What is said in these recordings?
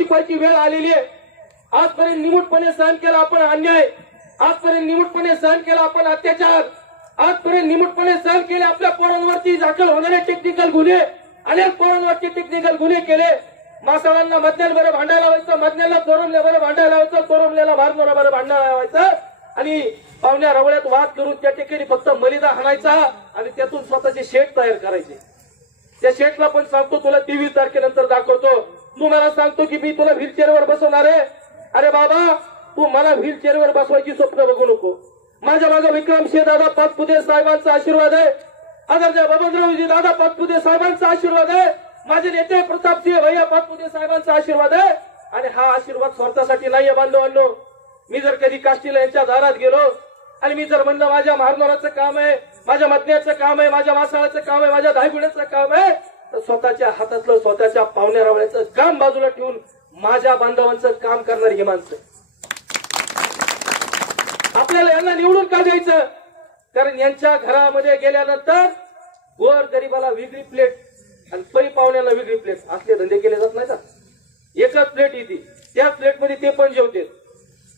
टिपायची वेळ आलेली आहे. आजपर्यंत निमूटपणे सहन केला आपण अन्याय, आजपर्यंत निमूटपणे सहन केला आपण अत्याचार, आजपर्यंत निमूटपणे सहन केले आपल्या पोरांवरती दाखल होणारे टेक्निकल गुन्हे, अनेक पोरांवरती टेक्निकल गुन्हे केले. मासाळांना मधल्याला बरं भांडायला लावायचं, मधल्याला चोरमल्या बरं भांडायला लावायचं, चोरमल्याला मारणारा बरं भांडायला लावायचं आणि पाहुण्या रवळ्यात वाद करून त्या ठिकाणी फक्त मलिदा हाणायचा आणि त्यातून स्वतःचे शेट तयार करायचे. त्या शेटला पण सांगतो तुला 23 तारखेनंतर दाखवतो. तू मला सांगतो की मी तुला व्हीलचेअरवर बसवणार आहे. अरे बाबा, तू मला व्हीलचेअरवर बसवायची स्वप्न बघू नको. माझ्या मागे विक्रमसिंह दादा पाचपुते साहेबांचा आशीर्वाद आहे, आदरणीय बबनरावजी दादा पाचपुते साहेबांचा आशीर्वाद आहे, माझे नेते प्रतापसिंह भैया पाचपुते साहेबांचा आशीर्वाद आहे. आणि हा आशीर्वाद स्वार्थासाठी नाहीये बांधवांनो. मी जर कधी काष्टीला यांच्या दारात गेलो आणि मी जर म्हणलं माझ्या मारणाराचं काम आहे, माझ्या मधण्याचं काम आहे, माझ्या मासाळाचं काम आहे, माझ्या धायगुड्याचं काम आहे, तर स्वतःच्या हातातलं स्वतःच्या पाहुण्या रावळ्याचं काम बाजूला ठेवून माझ्या बांधवांचं काम करणारी ही माणसं. आपल्याला यांना निवडून का द्यायचं? कारण यांच्या घरामध्ये गेल्यानंतर गोर गरीबाला वेगळी प्लेट आणि पै पाहुण्याला वेगळी प्लेट असले धंदे केले जात नाही का? एकच प्लेट येते, त्याच प्लेटमध्ये ते पण जेवते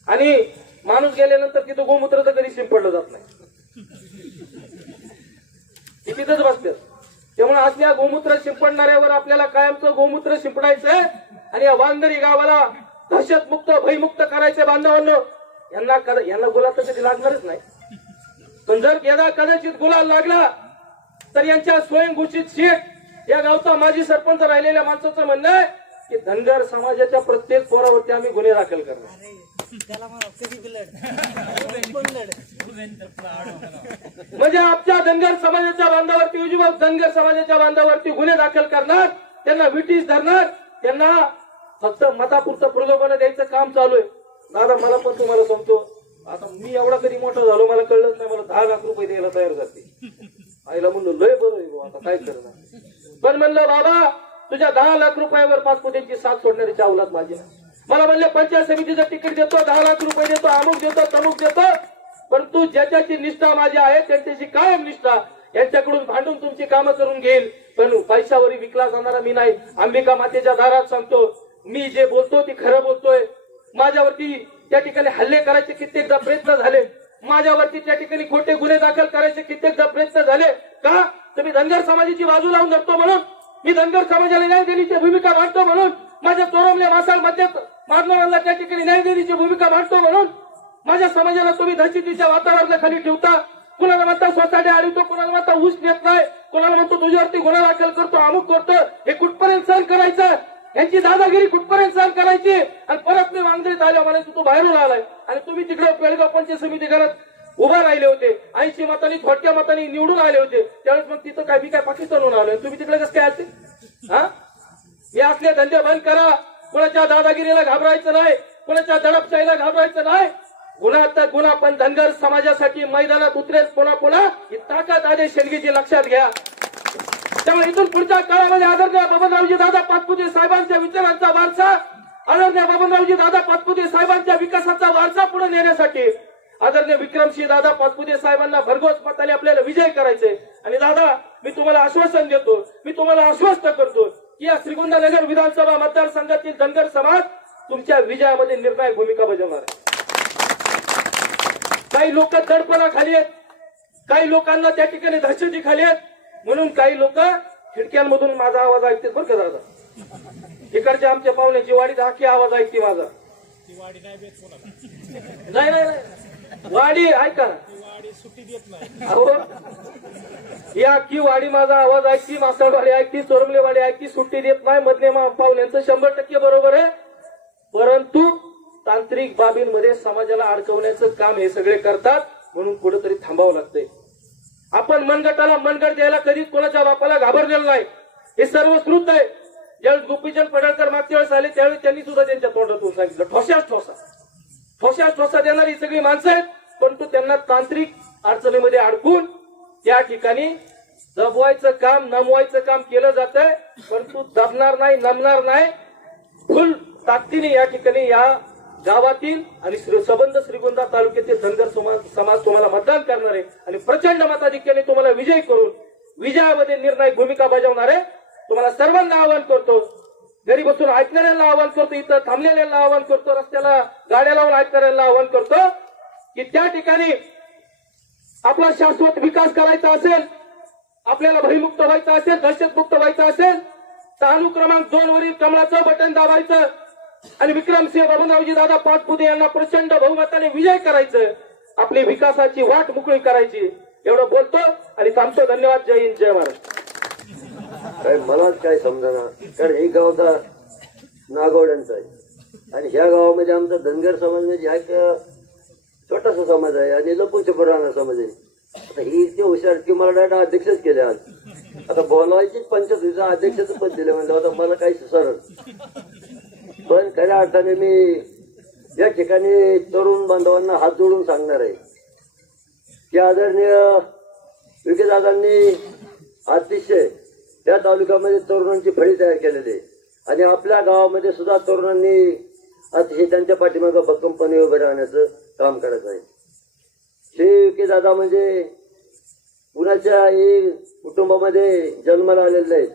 आणि माणूस गेल्यानंतर तिथं गोमूत्र तर कधी शिंपडलं जात नाही, तिथंच बसतात. त्यामुळे असल्या गोमूत्र शिंपडणाऱ्यावर आपल्याला कायमचं गोमूत्र शिंपडायचंय आणि या वांदरी गावाला दहशतमुक्त भयमुक्त करायचे बांधवांनो. यांना गुलाल तर कधी लागणारच नाही. पण जर यदा कदाचित गुलाल लागला तर यांच्या स्वयंघोषित शेठ या गावचा माजी सरपंच राहिलेल्या माणसाचं म्हणणं आहे की धनगर समाजाच्या प्रत्येक पोरावरती आम्ही गुन्हे दाखल करणार. म्हणजे आमच्या धनगर समाजाच्या बांधावरती युवक धनगर समाजाच्या बांधावरती गुन्हे दाखल करणार, त्यांना विटीस धरणार, त्यांना फक्त मतापुरतं प्रलोभन द्यायचं काम चालू आहे. दादा मला पण तुम्हाला सांगतो, आता मी एवढा कधी मोठा झालो मला कळलंच नाही, मला 10 लाख रुपये द्यायला तयार झाले. आईला म्हणलं लय बरं आहे, आता काय करणार. पण म्हणलं बाबा तुझ्या 10 लाख रुपयावर पाचपुत्यांची साथ सोडणारी चावलात माझी. मला म्हणले पंचायत समितीचं तिकीट देतो, 10 लाख रुपये देतो, अमुक देतो तमुक देतो, पण तू ज्याच्याची निष्ठा माझी आहे त्यांच्याशी कायम निष्ठा, यांच्याकडून भांडून तुमची कामं करून घेईल, पण पैशावरी विकला जाणारा मी नाही. अंबिका मातेच्या दारात सांगतो, मी जे बोलतो ती खरं बोलतोय. माझ्यावरती त्या ठिकाणी हल्ले करायचे कित्येकदा प्रयत्न झाले, माझ्यावरती त्या ठिकाणी खोटे गुन्हे दाखल करायचे कित्येकदा प्रयत्न झाले. का? तुम्ही धनगर समाजाची बाजू लावून धरतो म्हणून, मी धनगर समाजाला न्याय देण्याची भूमिका मांडतो म्हणून, माझ्या चोरमल्या मासाळ मध्यात मारणाऱ्यांना त्या ठिकाणी न्याय देण्याची भूमिका मांडतो म्हणून माझ्या समाजाला तुम्ही दहशतीच्या वातावरणाखाली ठेवता. कुणाला म्हणता सोसायटी अडवतो, कुणाला म्हणता ऊस नेत नाही, कुणाला म्हणतो तुझ्यावरती गुन्हा दाखल करतो, अमुक करतो. हे कुठपर्यंत सहन करायचं? यांची दादागिरी कुठपर्यंत सहन करायची? आणि परत मी वांगदरीत आल्या म्हणायचं तू बाहेरून आलाय आणि तुम्ही तिकडे पेळगाव पंचायत समिती घरात उभा राहिले होते, 80 मतांनी थोडक्या मतांनी निवडून आले होते. त्यावेळेस मग तिथं काय मी काय पाकिस्तानहून आलोय, तुम्ही तिकडे कसं काय असते? हा, हे असले धंदे बंद करा. कोणाच्या दादागिरीला घाबरायचं नाही, कोणाच्या दडपशाहीला घाबरायचं नाही. गुन्हा तर गुन्हा, पण धनगर समाजासाठी मैदानात उतरेल पुन्हा पुन्हा ही ताकद आदेश शेलगीची लक्षात घ्या. त्यामुळे इथून पुढच्या काळामध्ये आदरणीय बबनरावजी दादा पाचपुते साहेबांच्या विचारांचा वारसा, आदरणीय बबनरावजी दादा पाचपुते साहेबांच्या विकासाचा वारसा पुढे नेण्यासाठी आदरणीय विक्रमसिंह दादा पाचपुते साहेबांना भरघोस मताने आपल्याला विजय करायचे. आणि दादा मी तुम्हाला आश्वासन देतो, मी तुम्हाला आश्वस्त करतो की या श्रीगोंदा नगर विधानसभा मतदारसंघातील धनगर समाज तुमच्या विजयामध्ये निर्णायक भूमिका बजावणार आहे. काही लोक दडपणाखाली आहेत, काही लोकांना त्या ठिकाणी दहशती खाली आहेत, म्हणून काही लोक खिडक्यांमधून माझा आवाज ऐकते. बरं का दादा, इकडच्या आमच्या पाहुण्याची वाडी आखी आवाज ऐकते माझा. नाही नाही नाही, वाडी ऐका सुट्टी देत नाही. अहो या की वाडी माझा आवाज ऐकती, मासाळवाडी ऐकती, चोरमलेवाडी ऐकती, सुट्टी देत नाही. मधले पाहुण्यांचं 100% बरोबर आहे, परंतु तांत्रिक बाबींमध्ये समाजाला अडकवण्याचं काम हे सगळे करतात, म्हणून कुठेतरी थांबावं लागतंय. आपण मनगटाला मनगट द्यायला कधीच कोणाच्या बापाला घाबरलेलं नाही, हे सर्व श्रुत आहे. ज्यावेळेस गोपीचंद पडळकर मागच्या वेळेस आले त्यावेळेस त्यांनी सुद्धा त्यांच्या तोंडातून सांगितलं ठोशास ठोसा देणारी सगळी माणसं आहेत, परंतु त्यांना तांत्रिक अडचणीमध्ये अडकून त्या ठिकाणी दबवायचं काम नमवायचं काम केलं जातंय, परंतु दबणार नाही, नमणार नाही. फुल ताकदीने या ठिकाणी या गावातील आणि सबंध श्रीगोंदा तालुक्यातील धनगर समाज तुम्हाला मतदान करणार आहे आणि प्रचंड मताधिक्याने तुम्हाला विजय करून विजयामध्ये निर्णायक भूमिका बजावणार आहे. तुम्हाला सर्वांना आवाहन करतो, घरी बसून ऐकणाऱ्यांना आवाहन करतो, इथं थांबलेल्यांना आवाहन करतो, रस्त्याला गाड्या लावून ऐकणाऱ्यांना आवाहन करतो की त्या ठिकाणी आपला शाश्वत विकास करायचा असेल, आपल्याला भयमुक्त व्हायचं असेल, दहशतमुक्त व्हायचं असेल तर अनुक्रमांक 2 वरील कमळाचं बटन दाबायचं आणि विक्रमसिंह बबनरावजी दादा पाटपुते यांना प्रचंड बहुमताने विजय करायचं, आपली विकासाची वाट मोकळी करायची. एवढं बोलतो आणि थांबतो. धन्यवाद. जय हिंद, जय महाराष्ट्र. मलाच काय समजना, कारण हे गावचा नागवड्यांचा आहे आणि ह्या गावामध्ये आमचा धनगर समाज म्हणजे हा एक छोटासा समाज आहे आणि लपूछपूर राहणारा समाज आहे. आता ही इतकी हुशार की मला डायरेक्ट अध्यक्षच केले आज. आता बोलायचीच पंचायतीचं अध्यक्षच पद दिले म्हणजे आता मला काही सुसारत. पण खऱ्या अर्थाने मी या ठिकाणी तरुण बांधवांना हात जोडून सांगणार आहे की आदरणीय विकेदादांनी अतिशय त्या तालुक्यामध्ये तरुणांची फळी तयार केलेली आहे आणि आपल्या गावामध्ये सुद्धा तरुणांनी अतिशय त्यांच्या पाठीमागे भक्कमपणे उभे राहण्याचं काम करायचं आहे. हे विकेदादा म्हणजे कुणाच्या कुटुंबामध्ये जन्माला आलेले आहेत.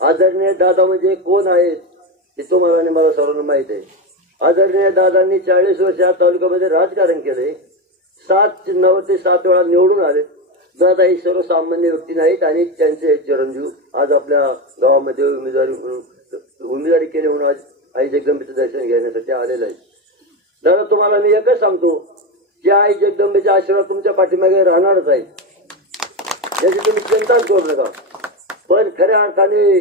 आदरणीय दादा म्हणजे कोण आहेत हे तुम्हाला आणि मला सर्वांना माहित आहे. आदरणीय दादांनी 40 वर्ष या तालुक्यामध्ये राजकारण केले. 9 ते 7 वेळा निवडून आले. दादा ही सर्वसामान्य व्यक्ती नाहीत आणि त्यांचे चिरंजीव आज आपल्या गावामध्ये उमेदवारी केली म्हणून आज आई जगदंबेचं दर्शन घेण्यासाठी आलेलं आहे. दादा तुम्हाला मी एकच सांगतो की आई जगदंबेचे आशीर्वाद तुमच्या पाठीमागे राहणारच आहे, याची तुम्ही चिंताच करू नका. पण खऱ्या अर्थाने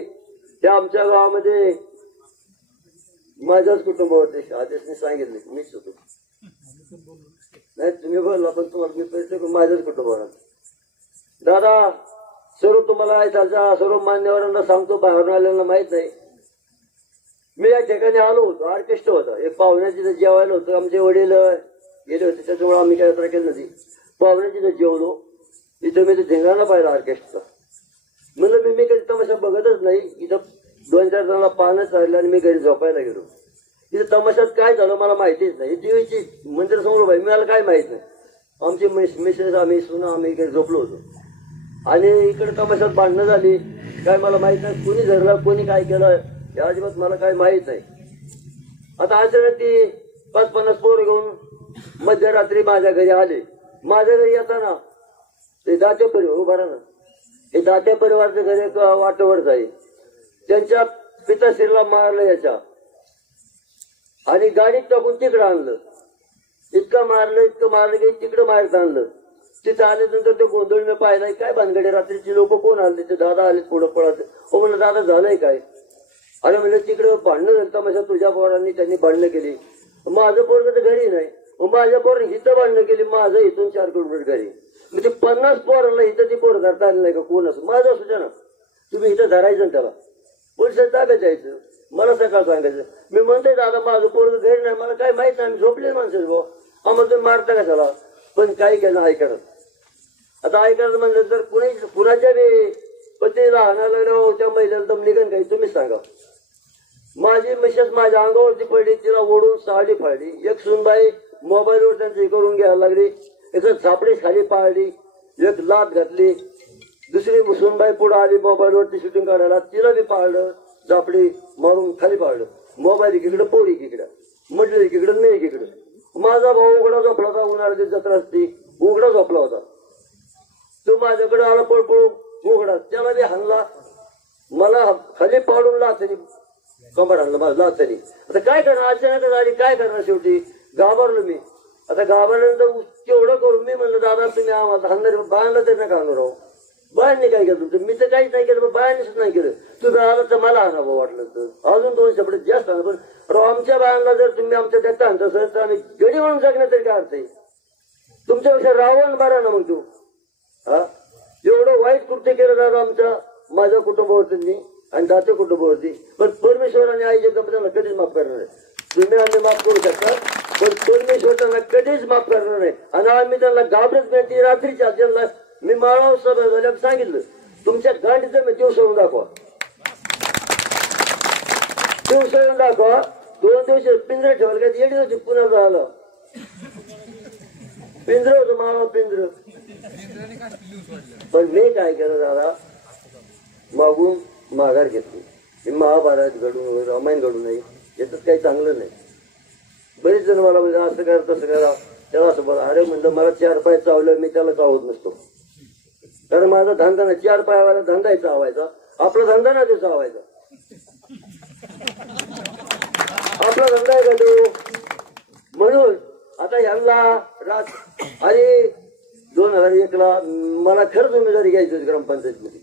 त्या आमच्या गावामध्ये माझ्याच कुटुंबावरती आदेशने सांगितले, मीच होतो. नाही तुम्ही बोलला पण तुम्हाला मी पैसे माझ्याच कुटुंबावर. दादा सर्व तुम्हाला त्याच्या सर्व मान्यवरांना सांगतो, बाहेरून आलेल्यांना माहित नाही. मी या ठिकाणी आलो होतो, ऑर्केस्ट्रा होता, एक पाहुण्याची जेवायला होतं. आमचे वडील गेले होते त्याच्यामुळे आम्ही काय यात्रा केली नव्हती. पाहुण्याची जेवलो इथं मी धिंगाणा पाहिला ऑर्केस्ट्रा. म्हणलं मी कधी तमाशा बघतच नाही. इथं 2-4 जणांना पानं चाललं आणि मी घरी झोपायला गेलो. तिथे तमाशात काय झालं मला माहितीच नाही. देवीची मंदिर समोर बाई मला काय माहित नाही. आमची मिसेस आम्ही सुना आम्ही घरी झोपलो होतो आणि इकडे तमाशात भांडणं झाली. काय मला माहित नाही कोणी धरलं कोणी काय केलं या अजिबात मला काय माहित नाही. आता अचानक ती 50 पोरं घेऊन मध्यरात्री माझ्या घरी आले. माझ्या घरी येताना ते दाते परिवार उभा राहणार, हे दाते परिवारचं घर एक वाटवरच आहे. त्यांच्या पिताश्रीला मारलं याच्या आणि गाडीत टाकून तिकडं आणलं. इतकं मारलं की तिकडं मारत आणलं. तिथं आल्यानंतर ते गोंधळीनं पाहिलाय काय भानगडे रात्रीची लोक कोण आले ते दादा आले पुढं पळत. हो म्हणलं दादा झालंय काय? अरे म्हणलं तिकडं भांडणं झालं तमाशा तुझ्या पोरांनी त्यांनी भांडणं केली. माझं पोरग तर घरी नाही. माझ्या पोरांनी हिथं भांडणं केली. माझं इथून 4 किलोमीटर घरी. म्हणजे 50 पोरांना इथं ती पोरं धरता आलं नाही का कोण असं माझं असू द्या ना. तुम्ही इथं धरायचं त्याला पोलिसात ताब्यात जायचं. मला सकाळ सांगायचं. मी म्हणतोय दादा माझं पोरग घरी नाही मला काय माहित नाही. झोपले माणसं भाऊ आम्हाला तुम्ही मारता कशाला. पण काय केलं ऐकत. आता ऐकायचं म्हणलं तर कुणाच्या बी पत्नीला हाणायला त्या महिलेला दम निघन काही तुम्हीच सांगा. माझी मिसेस माझ्या अंगावरती पडली, तिला ओढून साडी फाडली. एक सुनबाई मोबाईलवर त्यांची करून घ्यायला लागली. एक झापडी खाली पाळली, एक लात घातली. दुसरी सुनबाई पुढे आली मोबाईलवरती शूटिंग काढायला, तिला बी पाळलं, झापडी मारून खाली पाळलं. मोबाईल एकीकडे पोरी एकीकडे, म्हटलं एकीकडे नाही एकीकडे. माझा भाऊ उघडा झोपला होता. उन्हाळ्याची जत्रा असती उघडा झोपला होता. तो माझ्याकडे आला पळपळू उघडा, त्याला बी हाणला. मला खाली पाडून लाथनी कंबर आणलं माझं लाथनी. आता काय करणार अचानक आली काय करणार. शेवटी घाबरलो मी. आता घाबरल्यानंतर केवढं करून मी म्हणलं दादा तुम्ही आम्हाला हाणणार बायांना तरी नका आणू राहू. बायांनी काय केलं तुमचं? मी तर काहीच नाही केलं बायांनीच नाही केलं. तुम्ही आला तर मला आणावं वाटलं तर अजून 2 शब्द जास्त आणा. पण आमच्या बायांना जर तुम्ही आमच्या त्यात आणत असेल तर आम्ही गडी म्हणून जगण्यात तरी काय अर्थ आहे. तुमच्यापेक्षा रावण बारा ना मग तू. हा एवढं वाईट कृत्य केलं दादा आमच्या माझ्या कुटुंबावरती आणि दाते कुटुंबावरती. पण परमेश्वराने आई जगदंबेला कधीच माफ करणार नाही. तुम्ही आम्ही माफ करू शकता पण परमेश्वर त्यांना कधीच माफ करणार नाही. आणि आम्ही त्यांना घाबरत नाही. ती रात्रीच्या त्यांना मी माळावर सभा झाल्यावर सांगितलं तुमच्या गांडीचं मी जीव सोडून दाखवा. जीव सोडून दाखवा. 2 दिवस पिंजरे ठेवायला काय येडी होती पुन्हा झालं पिंजर होतं माळावर पिंजर. पण मी काय केलं दादा मागून माघार घेतली. हे महाभारत घडून रामायण घडू नये याच्यात काही चांगलं नाही. बरेच जण मला म्हणजे असं करा तसं करा, त्याला असं बरं. अरे म्हणलं मला 4 पाय चावलं, मी त्याला चावत नसतो. कारण माझा धंदा नाही, 4 पायावाला धंदा आहे चावायचा, आपला धंदा नाही तो चावायचा. आपला धंदा आहे का तो? म्हणून आता ह्यांना आणि 2001ला मला खरंच उमेदवारी घ्यायची होती ग्रामपंचायतमध्ये.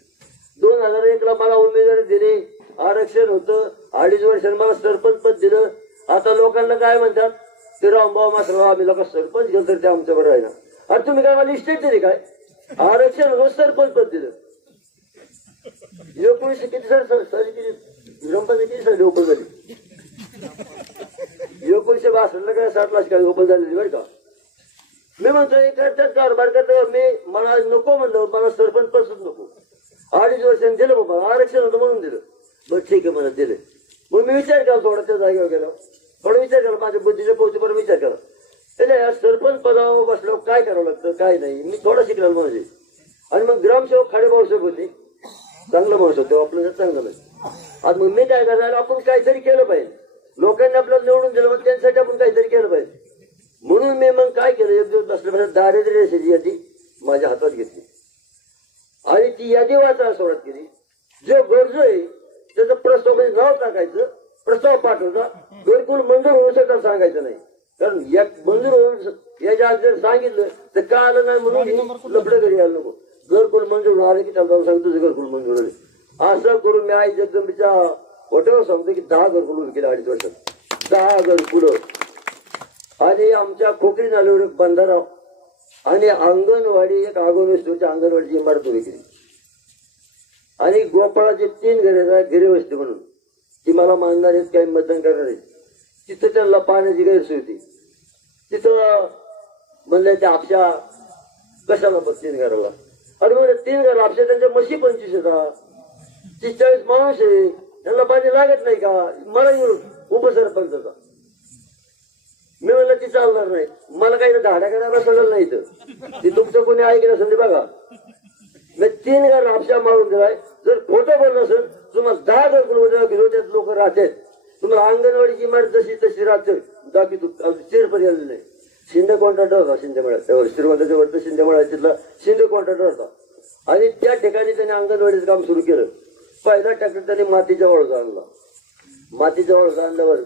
2001ला मला उमेदवारी दिली, आरक्षण होतं, 2.5 वर्षांनी मला सरपंच पद दिलं. आता लोकांना काय म्हणतात, ते रामभाऊ मासराव आम्ही लोक सरपंच गेलो तर ते आमच्या बरोबर आहे ना. अरे तुम्ही काय मला इस्टेट दिली काय? आरक्षण होतं, सरपंच पद दिलं. 1900 किती साली ग्रामपंचायत किती साली ओपन झाली? 1962ला काय 60 लाख काय ओपन झालेली बरं का. मी म्हणतोय करतात कारभार करतो, मी मला नको म्हणलं, मला सरपंच पदच नको. 2.5 वर्षांनी दिलं बाबा, आरक्षण होतं म्हणून दिलं. बरं ठीक आहे, मला दिले. मग मी विचार केला, थोडा त्या जागेवर गेलो, थोडा विचार केला, माझ्या बुद्धीच्या पोहोचेपर्यंत विचार केला. એટલે या सरपंच पदावर बसलो काय करावं लागतं काय नाही, मी थोडा शिकलेलो म्हणजे. आणि मग ग्रामसेवक खाडेभाऊ साहेब होते, चांगलं माणूस होते, आपलं चांगलं नाही. आज मग मी काय करायला, आपण काहीतरी केलं पाहिजे. लोकांनी आपल्याला निवडून दिलं, मग त्यांच्यासाठी आपण काहीतरी केलं पाहिजे. म्हणून मी मग काय केलं, एक दिवस बसल्यापासून दारिद्र्य रेषेची यादी माझ्या हातात घेतली आणि ती यादी वाचायला सुरुवात केली. जे गरजू आहे त्याचं प्रस्ताव म्हणजे नाव टाकायचं, प्रस्ताव पाठवता, घरकुल मंजूर होऊ शकता सांगायचं नाही. कारण एक मंजूर होऊन याच्या आधी जर सांगितलं तर का आलं नाही म्हणून लपडे घरी आलं नको. घरकुल मंजूर आले की त्याला सांगतो तुझं घरकुल मंजूर आले. असं करून मी आई जगदंबीच्या होटेवर सांगतो की 10 घरकुल उभी केली 2.5 वर्षात. 10 घरकुलं. आणि आमच्या खोकरी नाल्यावर एक बंधारा आणि अंगणवाडी, एक आगोनेश्वरच्या अंगणवाडीची इमारत उभी केली. आणि गोपाळाचे 3 घरे वस्ती म्हणून ती मला मानणार आहेत, काही मतदान करणार आहेत. तिथं त्यांना पाण्याची गैरसोय होती. तिथं म्हणलं त्या आपशा कशाला बघ 3 घराला. आणि म्हणजे 3 घर आपशा त्यांच्या म्हशी 25 येतात, 30-40 माणूस आहे, त्यांना पाणी लागत नाही का? मला येऊन उपसरपंचाचा मी म्हणलं ती चालणार नाही, मला काही धाड्या करायला सगळं नाही. ती तुमचं कोणी ऐकलं असेल बघा. मी 3 घर आपशा मारून दिलाय. जर खोटं बोललं असेल तुम्हाला 10 घर किलो त्यात लोक राहतात. तुम्हाला अंगणवाडीची इमारत जशी तशी राहते बाकी तू चिरपरी आलेलं नाही. शिंदे कॉन्ट्रॅक्टर होता, शिंदे मळ्यात श्रीमंताच्या वरती शिंदे मळ्यात तिथला शिंदे कॉन्ट्रॅक्टर होता. आणि त्या ठिकाणी त्यांनी अंगणवाडीचं काम सुरू केलं. पहिला ट्रॅक्टर त्यांनी मातीच्या वळचा आणला. मातीच्या वळचा आणल्यावर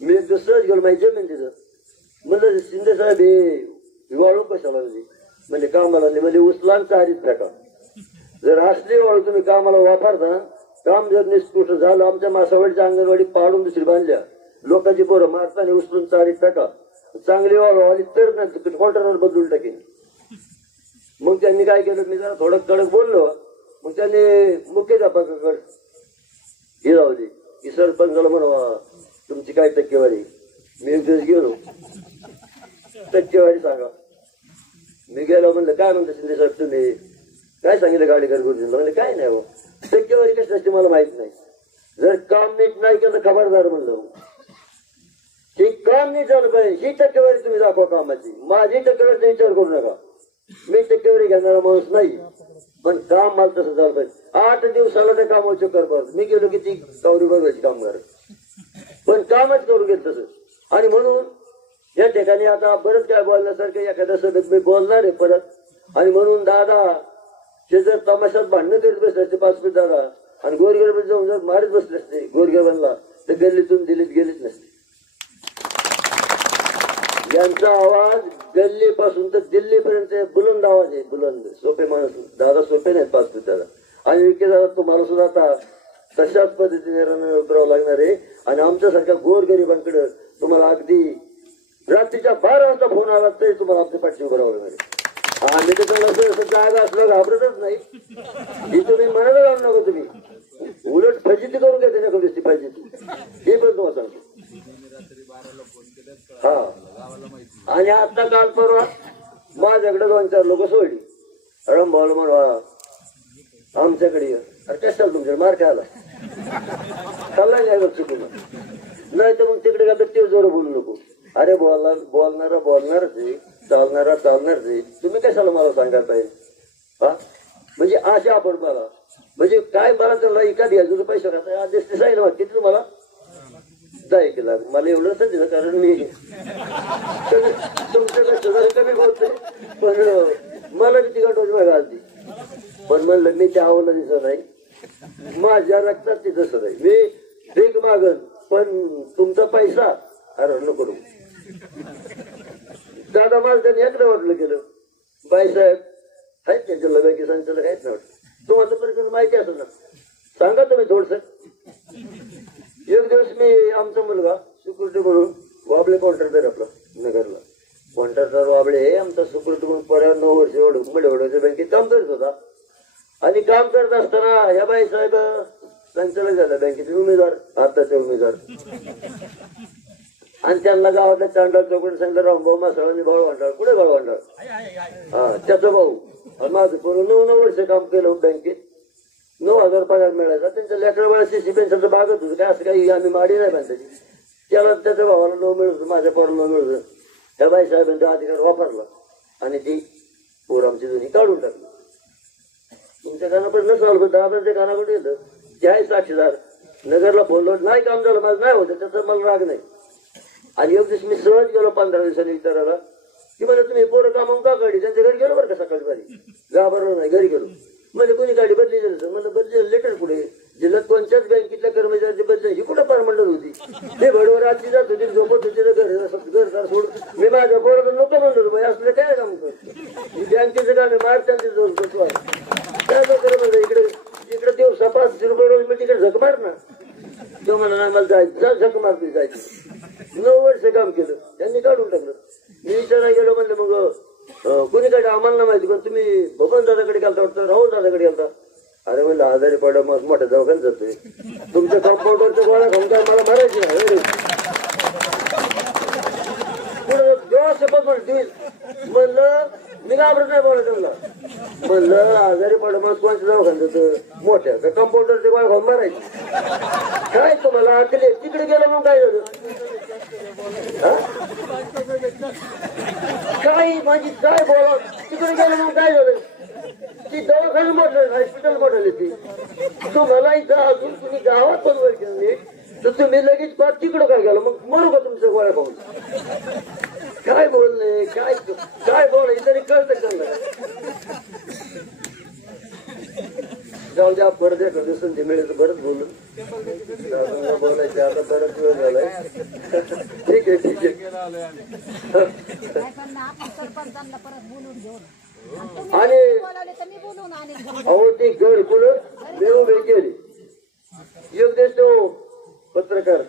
मी एक दुसरंच गेलो माझी जमीन तिथं. म्हणलं शिंदे साहेब हे वाळू कशाला म्हणजे कामाला नाही, म्हणजे उचलान चारीत फेका. जर असली वाळू तुम्ही कामाला वापरता, काम जर निष्कृष्ट झालं, आमच्या मासावडच्या अंगणवाडी पाडून दुसरी बांधल्या, लोकांची पोरं मारताना उचलून चारीत फेका. चांगली वाळू आली तर नाही क्वार्टरवर बदलून टाकेन. मग त्यांनी काय केलं, मी जरा थोडं कडक बोललो. मग त्यांनी मुख्याध्यापकाकडे हे लावली की सरपंचाला म्हणवा तुमची काय टक्केवारी. मी एक दिवस गेलो, टक्केवारी सांगा. मी गेलो, म्हणलं काय म्हणता शिंदे साहेब तुम्ही काय सांगितलं गाडी घरगुती? म्हणजे काय नाही हो, टक्केवारी कशाची मला माहित नाही. जर काम नीट नाही केलं खबरदार म्हणलं. हे काम नीट झालं पाहिजे, ही टक्केवारी तुम्ही दाखवा कामाची. माझी टक्केवारीचा विचार करू नका. मी टक्केवारी घेणारा माणूस नाही, पण काम मला तसं झालं पाहिजे. 8 दिवसाला त्या कामावर चक्कर पडत. मी गेलो की ती कावरी बघायची कामगार, पण कामच करू घेत तसं. आणि म्हणून या ठिकाणी आता बरंच काय बोलण्यासारखं एखाद्या सभेत मी बोलणार आहे परत. आणि म्हणून दादा ते जर तमाशात भांडणं करीत बसले असते 5 फूट दादा आणि गोरगरीब जाऊन जर मारत बसले असते गोरगरिबांना, तर गल्लीतून दिल्लीत गेलीच नसते. यांचा आवाज गल्लीपासून तर दिल्लीपर्यंत बुलंद आवाज आहे, बुलंद. सोपे माणूस दादा सोपे नाहीत 5 फूट दादा. आणि विके दादा तुम्हाला सुद्धा आता तशाच पद्धतीने रण उतरावं लागणार आहे. आणि आमच्यासारख्या गोरगरिबांकडे तुम्हाला अगदी रात्रीच्या 12 वाजता फोन आला तरी तुम्हाला आपल्या पाठीशी उभं राहावं लागणार आहे. आम्ही तर तुम्हाला असं जागा असलं घाबरतच नाही. ही तुम्ही म्हणायला जाऊ नको, तुम्ही उलट फजिती करून घ्या त्याच्याकडे दिसती फजिती. हे पण तुम्हाला सांगतो. हा, आणि आता काल परवा माझ्याकडे 2-4 लोक सोडली. रंभावलं म्हणवा आमच्याकडे अरे कशाला तुमच्याकडे मार खायला चालला नाही चुकून. नाही तर मग तिकडे का तर ते जोर बोलू नको. अरे बोलणारा बोलणारच आहे, चालणारा चालणारच आहे. तुम्ही कशाला मला सांगायला पाहिजे? हा म्हणजे आशा आपण मला म्हणजे काय मला त्याला एका द्यायचं पैसे आता आदेश ते सांगितलं किती तुम्हाला 10 लाख मला एवढंच दिलं कारण मी तुमच्याकडे कमी बोलतोय पण मला किती गंटवाची मागा आली पण म्हणलं मी त्या आव्हानं दिसत नाही माझ्या रक्तात ते तसं नाही मी भीक मागन पण तुमचा पैसा अरे नको दादा माझं त्यांनी एकदा वाटलं केलं बाईसाहेब आहेत त्यांच्या बँके संचालक आहेत ना तुम्हाला पर्यंत माहिती असेल ना सांगा तुम्ही थोडस एक दिवस मी आमचा मुलगा सिक्युरिटी म्हणून वाबळे कॉन्ट्रॅक्टर आपला नगरला कॉन्ट्रॅक्टर वाबळे आमचा सिक्युरिटी म्हणून परत 9 वर्ष वडवड्याच्या बँकेत काम करत होता आणि काम करत असताना ह्या बाईसाहेब संचालक झाला बँकेचे उमेदवार आताचे उमेदवार आणि त्यांना गावातल्या चांडाळ चौकडे सांगितलं रामभाऊ मासाळांनी भाऊ भांडाळ कुठे भाऊ भांडाळ हा त्याचा भाऊ माझं पूर्ण 9 वर्ष काम केलं बँकेत 9,000 पगार मिळायचा त्यांच्या लेकरा वेळा सीसी पेन्शनचं भागत होतं काय असं काही आम्ही माडी नाही बांधायची त्याला त्याच्या भावाला 9 मिळत होतं माझ्या पोराला 9 मिळत होतं त्या बाईसाहेबांचा अधिकार वापरला आणि ती पोर आमची दोन्ही काढून टाकली तुमच्या कानापर्यंत नसलं पण 10 कानाकडे येतं ते आहे साक्षीदार नगरला फोन लावून नाही काम झालं माझं नाही होतं त्याचा मला राग नाही आणि एक दिवस मी सहज गेलो 15 दिवसांनी विचारायला की मला तुम्ही पोरं कामावून का काढली त्यांच्या घरी गेलो बरं का सकाळी बारी गाभरलो नाही घरी गेलो म्हणजे कोणी गाडी बदली झाली मला बदली लेटर कुठे जिल्ह्यात कोणत्याच बँकेतल्या कर्मचाऱ्याची बदली ही कुठं परमंडल होती ते भडवर आजची जात होती झोपत होती घर सोड मी माझ्या पोराला नको म्हणलो बाई असलं काय काम करतो मी बँकेचं काम मार त्यांचे जाऊन करतो काय कर म्हणलं इकडे दिवसा 500 रुपये रोज मी तिकडे झक मार ना तो म्हणा नाही मला जायचं झक मारतो जायची 9 वर्ष काम केलं त्यांनी काढून टाकलं मी विचारायला गेलो म्हणलं मग कुणीकडे आम्हाला माहिती पण तुम्ही बबन दादाकडे गेलता वाटतं राहुल दादाकडे गेलता अरे म्हणलं आजारी पडा मग मोठ्या दवाखान्यात जातोय तुमच्या कंपाऊंडरच्या गोळ्या खाऊन काय मला मारायची पुढे जेव्हा शपथ म्हणतील म्हणलं मी घाबरत नाही बोला त्यांना म्हणलं आजारी पडा मग कोणत्या दवाखान्यात जातं मोठ्या का कंपाऊंडरच्या गोळ्या खाऊन मारायची काय तुम्हाला अकले तिकडे गेलं मग काय झालं काय माझी काय बोला तिकडे गेलं मग काय झालं ती दवाखाना मोठं हॉस्पिटल मोठं ती तुम्हाला इथं अजून तुम्ही गावात पण वर केली तर तुम्ही लगेच पाच तिकडं काय गेलं मग मरू का तुमचं गोळ्या पाहून काय बोलणे काय काय बोल तरी कळतं त्यांना जाऊ द्या परत एखाद्या संधी मिळेल तर बरंच बोलू बोलायचं आता बराच वेळ झालाय ठीक आहे ठीक आहे आणि अहो ती घरकुल मी उभे केली एक दिवस तो पत्रकार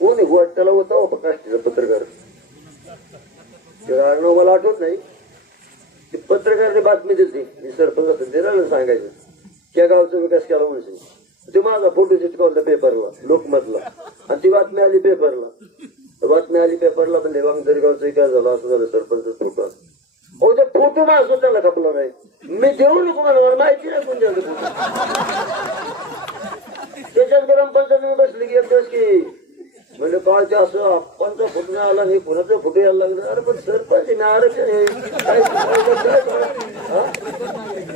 कोण त्याला होता काष्टीचा पत्रकार नाव मला आठवत नाही ती पत्रकारने बातमी दिली मी सरपंच दिला सांगायचं त्या गावचा विकास केला म्हणून ते माझा फोटो चिटकावला पेपरला लोकमतला आणि ती बातमी आली पेपरला म्हणजे वांगदरी गावचा विकास झाला असं झालं सरपंच फोटो अहो ते फोटो माझा स्वतःला खपला नाही मी देऊ नको मला माहिती नाही कोण द्यायला फोटो त्याच्यात ग्रामपंचायत बसली की एक दिवस की म्हणजे कालच्या असं पंचा फोटो नाही आला नाही कोणाचा फोटो यायला लागला अरे पण सरपंच मी आरक्षण आहे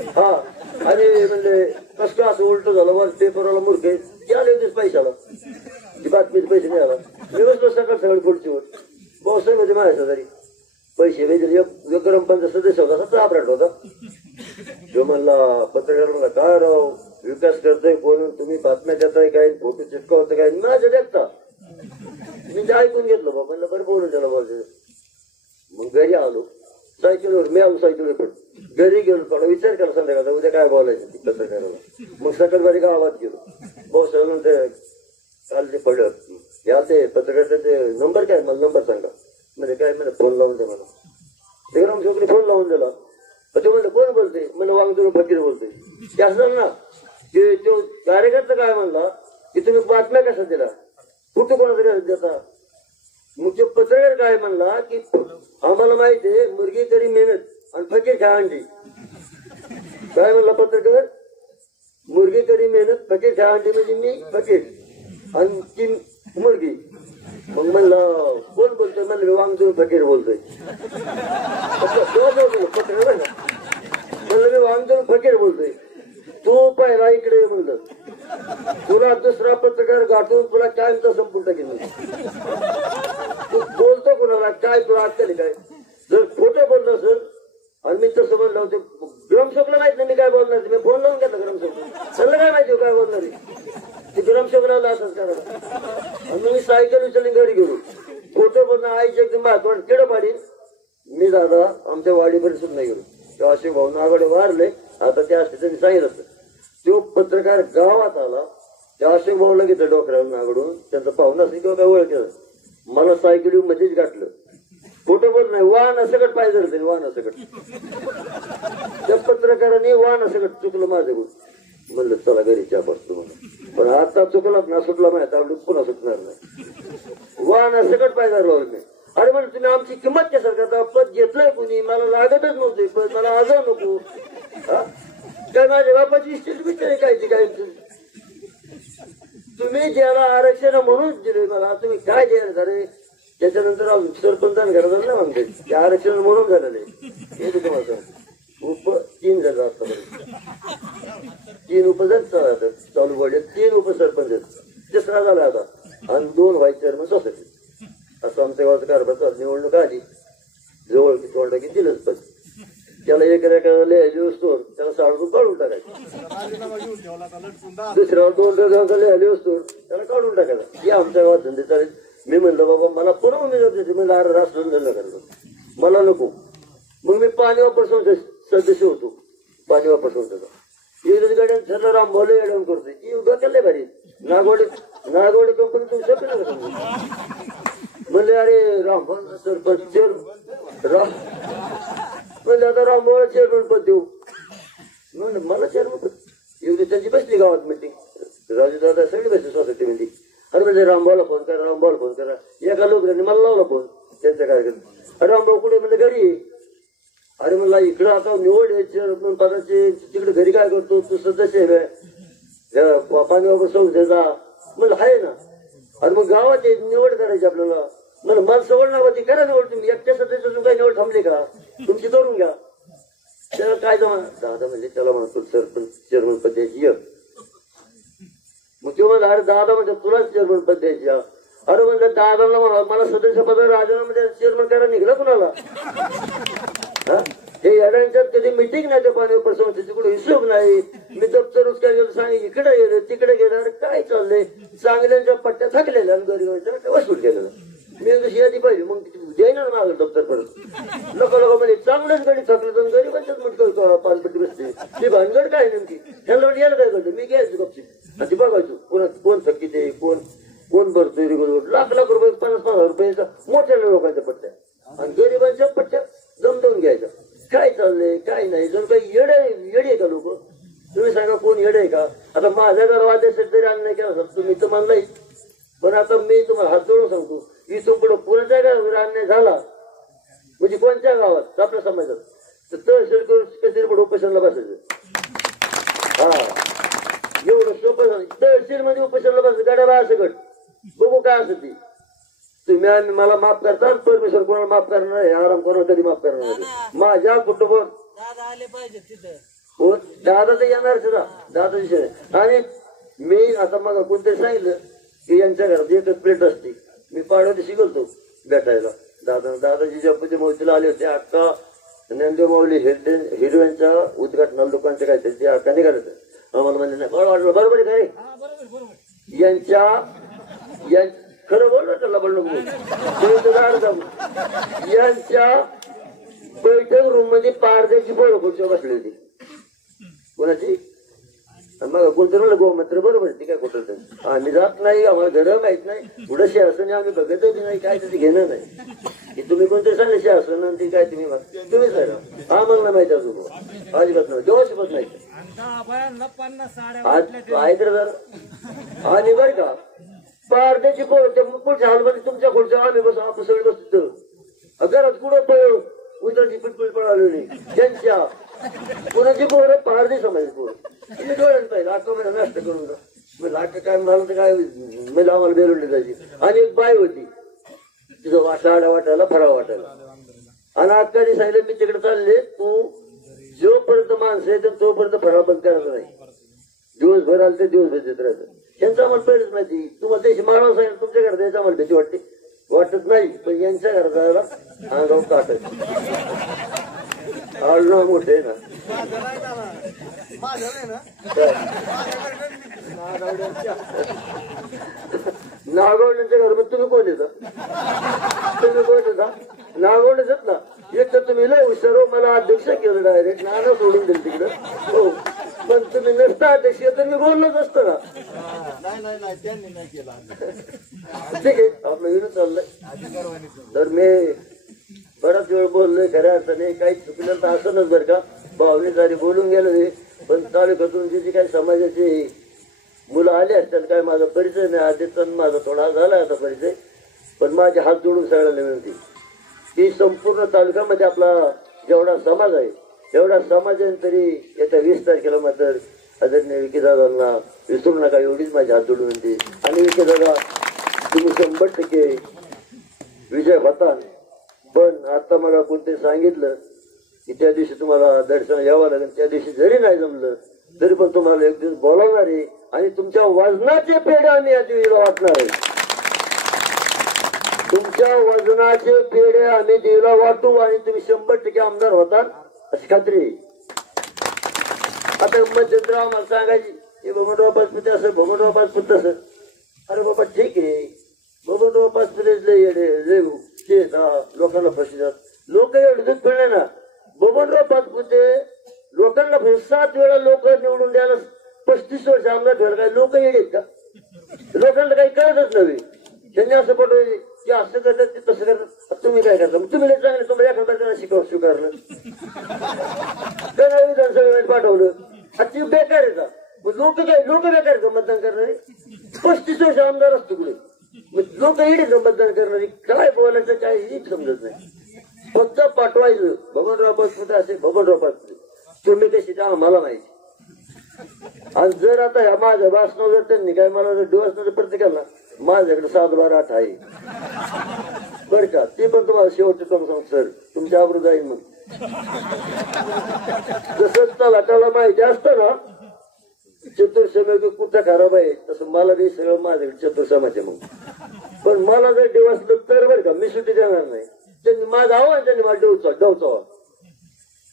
हा आणि म्हणजे कस काय असं उलट झालं वर पेपरवाला मूर्खे ते आले दिवस पैशाला ती बातमीचे पैसे नाही आला मी बसलो सकाळ पुढची वर भाऊसाहेब होते माझ्या शेजारी पैसे वेगळे ग्रामपंचायत सदस्य होता सतरा अपराट होता जो म्हणला पत्रकार म्हणला काय राव विकास करतोय कोण तुम्ही बातम्या देताय काय फोटो चिटकावता काय माझ्या देखता मी ते ऐकून घेतलं बा म्हणलं बरं बोलून त्याला बोलायचं मग घरी आलो सायकलवर मी आलो सायकलवर पण घरी गेलो थोडा विचार केला संध्याकाळचा उद्या काय बोलायचं ती पत्रकाराला मग सकाळवारी गावात गेलो भाऊ ते काल ते पडलं या ते पत्रकाराचे नंबर काय मला नंबर सांगा म्हणजे काय म्हणजे फोन लावून दे मला ते ग्रामसेवकने फोन लावून दिला ते म्हणलं कोण बोलते म्हणलं वांगदूर फकीर बोलते ते असं ना की तो कार्यकर्ता काय म्हणला की तुम्ही बातम्या कशा दिला कुठं कोणाचा देता मग ते पत्रकार काय म्हणला की आम्हाला माहिती आहे मुलगी तरी मेहनत आणि फकीर खा अंडी काय म्हणला पत्रकार मुलगी करी मेहनत फकीर खा अंडी म्हणजे मी फकीर आणि ती मुलगी मग म्हणलं कोण बोलतोय म्हणलं वांगदूर फकीर बोलतोय पत्रकार म्हणलं मी वांगदूर फकीर बोलतोय तू पाहिला इकडे म्हणलं तुला दुसरा पत्रकार गाठून तुला काय संपून टाकेल तू बोलतो कोणाला काय तुला अक्कल काय जर खोटं बोललं असेल आणि मी तसं म्हणलं होते ग्रामसेवकला माहित नाही मी काय बोलणार मी फोन लावून घेतला ग्रामसेवक सल्ला काय माहिती काय बोलणार ते ग्रामसेवकला असंच करा आणि मी सायकल उचलली घरी गेलो खोटं बोलणं आईची एकदम महत्वाचं किडं पाडीन मी दादा आमच्या वाडीपर्यंत सुद्धा गेलो तेव्हा अशोक भाऊ नागडे वारले आता ते असते त्यांनी सांगितलं तो पत्रकार गावात आला त्या अशोक भाऊला घेतलं डोकऱ्यावर नागडून त्यांचा पाहुणा असेल किंवा काय ओळख मला सायकल मध्येच गाठलं खोटं बोल नाही वाहन सकट पाहिजे होते वाहन सकट त्या पत्रकाराने वाहन सकट चुकलं माझं म्हणलं चला घरी चहा बसतो म्हणून पण आता चुकलाच ना सुटला माहिती आवडून पुन्हा सुटणार नाही वाहन सकट पाहिजे नाही अरे म्हणजे तुम्ही आमची किंमत कशा करता पद घेतलंय कुणी मला लागतच नव्हते पद मला आजा नको काय माझ्या बापाची इस्टेट बिचारी काय तुम्ही ज्याला आरक्षण म्हणून दिले मला तुम्ही काय द्यायला रे त्याच्यानंतर सरपंचाने घरात ना म्हणते ते आरक्षण म्हणून झालेलं आहे हे तुम्हाला उप 3 झालं आतापर्यंत 3 उपजन चालू पडले 3 उपसरपंच तिसरा झाला आता आणि 2 व्हाईस चेअरमन सोसायटी असं आमच्या गावाचं कारभार निवडणूक आली जवळ तोंड की दिलंच पण त्याला एक लिहायची वस्तू त्याला 60 रुपये काढून टाकायचं दुसऱ्यावर 2 लिहायची वस्तू त्याला काढून टाकायचा हे आमच्या गावात धंदे चालेल मी म्हणलं बाबा मला पुन्हा उमेदवार म्हणजे राष्ट्र धंदा करायचं मला नको मग मी पाणी वापर सदस्य होतो पाणी वापर संस्थेचा इंग्रज गाड्या ठरला रामभाऊला एडवून करतोय ती उभा केले भारी नागवडे कंपनी तुम्ही शकत म्हणले अरे रामभाऊ सरपंच म्हणले आता रामभाऊला चेअरमन पद देऊ म्हणलं मला चेअरमन पद एवढी त्यांची बसली गावात मिटिंग राजू दादा सगळी बसली सोसायटी मध्ये अरे म्हणजे रामभाऊला फोन करा एका लोकांनी मला लावला फोन त्यांचा कार्यक्रम अरे रामभाऊ कुठे म्हणजे घरी अरे म्हणला इकडं आता निवड आहे पदाचे तिकडे घरी काय करतो तू सदस्य आहे पाणी वापर संस्थेचा म्हणलं आहे ना अरे मग गावात निवड करायची आपल्याला म्हणलं मला सवड नावाची करा निवड तुम्ही एकट्या सदस्य काही निवड थांबली का तुमची करून घ्या त्याला काय जमा दादा म्हणजे त्याला म्हणतो सरपंच चेअरमन पद द्यायची मग तो म्हणला अरे दादा म्हणजे तुलाच चेअरमन पद द्यायची अरे म्हणलं दादाला मला सदस्य पद राजीनामा चेअरमन करा निघला कुणाला हे येड्यांच्यात कधी मिटिंग नाही त्या पाणी वापर संस्थेची कुठे हिशोब नाही मी दप्तर काय सांग इकडे गेले तिकडे गेलं काय चाललंय चांगल्यांच्या पट्ट्या थकलेल्या गरीबांच्या वसूल केलेलं मी कशी यादी पाहिजे मग देणार मागं दप्तर परत लोक म्हणजे चांगल्याच गाडी थकले तर गरीबांच्याच म्हटलं पानपट्टी बसते ती भानगड काय नेमकी ह्याला यायला काय करतो मी घ्यायचो गपची ती बघायचो कोण थकीत आहे कोण भरतोय रेग्युलर लाख रुपये 50,000 रुपयाचा मोठ्या लोकांच्या पट्ट्या आणि गरिबांच्या पट्ट्या जमवून घ्यायच्या काय चाललंय काय नाही जर काही येडे का लोक तुम्ही सांगा कोण येडे का आता माझ्या घरावाल्यासाठी तरी अन्याय केला तुम्ही तर म्हणलाय पण आता मी तुम्हाला हात जोडून सांगतो इथून पुढे पुण्याच्या गावात अन्याय झाला म्हणजे कोणत्या गावात आपल्या समाजात तर तहसील कचेरी पुढे उपोषणाला बसायचं हा एवढं सोपं तहसील मध्ये उपोषणाला बसायचं गाड्या बाहेर सकट बघू काय असं ती तुम्ही मला माफ करता परमेश्वर कोणाला माफ करणार आहे आराम कोणाला कधी माफ करणार नाही माझ्या कुटुंबात दादा आले पाहिजे तिथं हो दादा तर येणार सुद्धा दादा विषय आणि मी आता मग कोणतरी सांगितलं की यांच्या घरात एकच प्लेट असते मी पाडवते शिकवतो भेटायला दादाजी जपती मौतीला आले होते अक्का ज्ञानदेव माऊली हिरोईनच्या उद्घाटनाला लोकांचं काय ते अक्का नाही करायचं आम्हाला म्हणजे नाही वाटलं बरोबर आहे का रे यांच्या खरं बोल त्याला बोल यांच्या बैठक रूम मध्ये पारद्याची पोरं खुर्ची बसली होती कोणाची मग कोणतं म्हणलं गोमंत्र बरोबर ती काय कुठं आम्ही जात नाही आम्हाला घर माहित नाही पुढे शासन आम्ही बघतच नाही काय त्याचं घेणं नाही की तुम्ही कोणतरी सांगले शासन आणि ते काय तुम्ही सांगा आम्हाला माहिती अजून अजिबात नाही जेव्हा नाही ऐकलं जर आणि बरं का पारद्याची पुढच्या हॉलमध्ये तुमच्या पुढच्या आम्ही बस आपण सगळे बसतो घरात कुठं पळ उतरची पिटपिट पळाली त्यांच्या कुणाची पोरं पारदी समाजाची पोरं डोळ्यात पाहिजे अख्खा महिना नष्ट करून मग अख्खा काय झालं तर काय म्हणजे आम्हाला बेरोडली जायची आणि एक बाई होती तिथं साड्या वाटायला फराळ वाटायला आणि अक्काने सांगितलं मी तिकडे चालले तू जोपर्यंत माणसं आहे तोपर्यंत फराळ बंद करायचं नाही दिवसभर आले ते दिवसभर देत राहतं. यांचं आम्हाला पहिलेच माहिती. तुम्हाला त्याची माळावर सांगितलं तुमच्या घरात यायचं आम्हाला भीती वाटत नाही, पण यांच्या घरात जायला अंगावर काटत आळणं मोठे ना. नागवड्यांच्या घरामध्ये तुम्ही कोण येता? नागवड्याच ना. एक तर तुम्ही लय हुशार हो, मला अध्यक्ष केलं डायरेक्ट, नाना सोडून दिलं तिकडं. हो, पण तुम्ही नसता अध्यक्ष तर मी बोललोच असतो ना. नाही त्यांनी नाही केला. ठीक आहे, आपलं विनोद चाललंय. तर मी बराच वेळ बोललोय, खऱ्या अर्थाने काही चुकलं तर असं नच बरं का. भावने सारी बोलून गेलो मी, पण तालुक्यातून जी काही समाजाची मुलं आली असतात, काय माझा परिचय नाही आधीच, माझा थोडा झाला आता परिचय, पण माझे हात जोडून सगळ्याला विनंती की संपूर्ण तालुक्यामध्ये आपला जेवढा समाज आहे तेवढा समाजाने तरी येत्या 20 तारखेला मात्र आदरणीय विकीदादांना विसरू नका, एवढीच माझी हात जोडून विनंती. आणि विकीदादा तुम्ही 100% विजय होता. पण आता मला कोणतरी सांगितलं की त्या दिवशी तुम्हाला दर्शन यावं लागेल. त्या दिवशी जरी नाही जमलं तरी पण तुम्हाला एक दिवस बोलावणार आहे आणि तुमच्या वजनाचे पेढे आम्ही या देवीला वाटणार आहे. तुमच्या वजनाचे पेढे आम्ही देवीला वाटू आणि तुम्ही 100% आमदार होता अशी खात्री आहे. आता मध्यंतर आम्हाला सांगायची हे बबनराव पाचपुते असं, बबनराव पाचपुते तसं. अरे बाबा ठीक आहे, बबनराव पाचपुते लोकांना फसतात. लोक एवढे दूध पिणे ना. बबनराव पाचपुते लोकांना 7 वेळा लोक निवडून द्यायला 35 वर्ष आमदार ठेवलं. काय लोक येडेत का? लोकांना काही कळतच नव्हे. त्यांनी असं पटवलं की असं करतात ते तसं करतात. तुम्ही काय करता? तुम्ही नाही चांगले, तुम्हाला एखाद्या स्वीकारलं त्यांना विधानसभेमध्ये पाठवलं. ती बेकार आहे का? लोक बेकार आहेत का मतदान करणारे? 35 वर्ष आमदार असतो कुठे. लोक येडे का मतदान करणारे? काय बोलायचं काही समजत नाही. फक्त पाठवायचं बबनराव पाचपुते असे, बबनराव पाचपुते. तुम्ही कशी त्या आम्हाला माहिती. आणि जर आता ह्या माझ्या भाषणावर जर त्यांनी काय मला जर दिवस प्रत्येकाला माझ्याकडे 7, 12, 8 आहे बरं का. ते पण तुम्हाला शेवटचं काम सांग सर, तुमच्या आबरू जाईल. मग जसं तलाटाला माहिती असतं ना चतुर्समय कुठं खराब आहे, तसं मला बी सगळं माझ्याकडे चतुर्समाचे. मग पण मला जर दिवसलं तर बरं का मी सुट्टी देणार नाही. त्यांनी माझं आव्हान, त्यांनी मला डावचावा,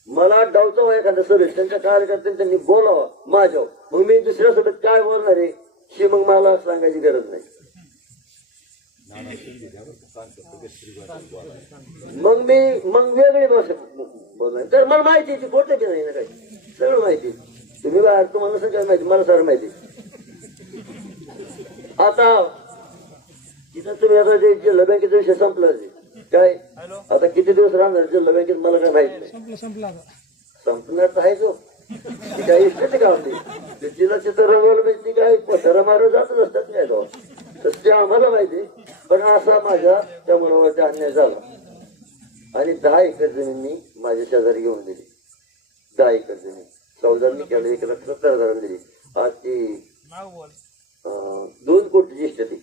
मला डावचावा एखादा सभेत त्यांच्या कार्यकर्त्यांनी त्यांनी बोलावा माझ्यावर. मग मी दुसऱ्या सभेत काय बोलणार आहे ही मग मला सांगायची गरज नाही. मग वेगळी भाषा बोलणार. तर मला माहिती ती खोटं की नाही ना काही सगळं माहिती. तुम्ही बाहेर तुम्हाला नसेल काय माहिती, मला सगळं माहिती. आता तिथं तुम्ही आता जे जिल्हा बँकेचा विषय संपला काय, आता किती दिवस राहणार जिल्हा बँकेत मला काय माहित नाही. संपणार तर आहे जो ती काही इष्टते का आपली जिल्हा चित्र रंगवायला म्हणजे ती काय पसारा मारून जातच असतात काय तो, तर ते आम्हाला माहिती. पण असा माझ्या त्या मुलावरती अन्याय झाला आणि 10 एकर जमीन माझ्या शेजारी घेऊन दिली. 10 एकर जमीन चौदांनी केलं, 1,70,000 दिली. आज ती 2 कोटीची इष्टती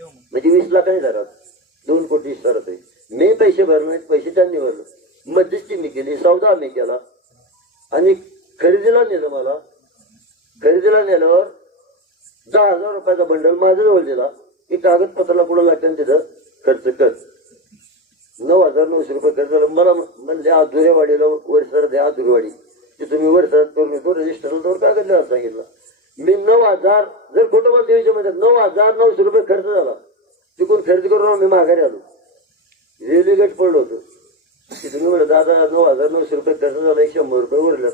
म्हणजे 20 लाखांनी धरा. 2 कोटी इष्टारात आहे. मी पैसे भरले, पैसे त्यांनी भरले. मध्यस्थी मी केली, सौदा मी केला आणि खरेदीला नेलं. मला खरेदीला नेल्यावर 10,000 रुपयाचा बंडल माझ्या जवळ दिला की कागदपत्राला पुढे लागतं तिथं खर्च कर. 9,900 रुपये खर्च झाला. मला म्हणले आधुरेवाडीला वरसर द्या, आधुरेवाडी ते तुम्ही वरसरात करून येतो रजिस्टरवर कागद द्यायला सांगितलं. मी 9,000 जर कुटुंबात द्यायच्या मध्ये 9,900 रुपये खर्च झाला. तिकडून खरेदी करून मी माघारी आलो. रेल्वे गेट पडलं होतं तिथे. मी म्हणलं दादा 9,900 रुपये खर्च झाला, 100 रुपये उरलं.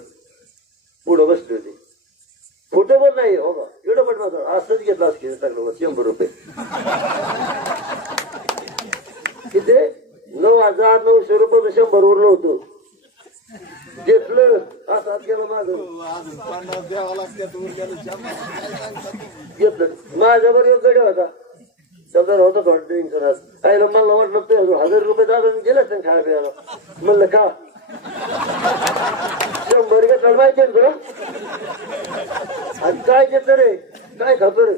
पुढं बसले होते. फोटो पण नाही हो का, एवढं पण माझं असंच घेतलं असं टाकलं 100 रुपये. तिथे 9,900 रुपये 100 उरलं होतं. घेतलं असं गेलं माझं घेतलं. माझ्याबरोबर गडी होता, समजा होता थोडं टेन्शन. आईला मला वाटलं ते 1,000 रुपये दादा गेलं त्यांनी खायला प्यायला. म्हणलं का 100 घेतलं माहिती आहे तुला. आणि काय घेत रे, काय खातो रे.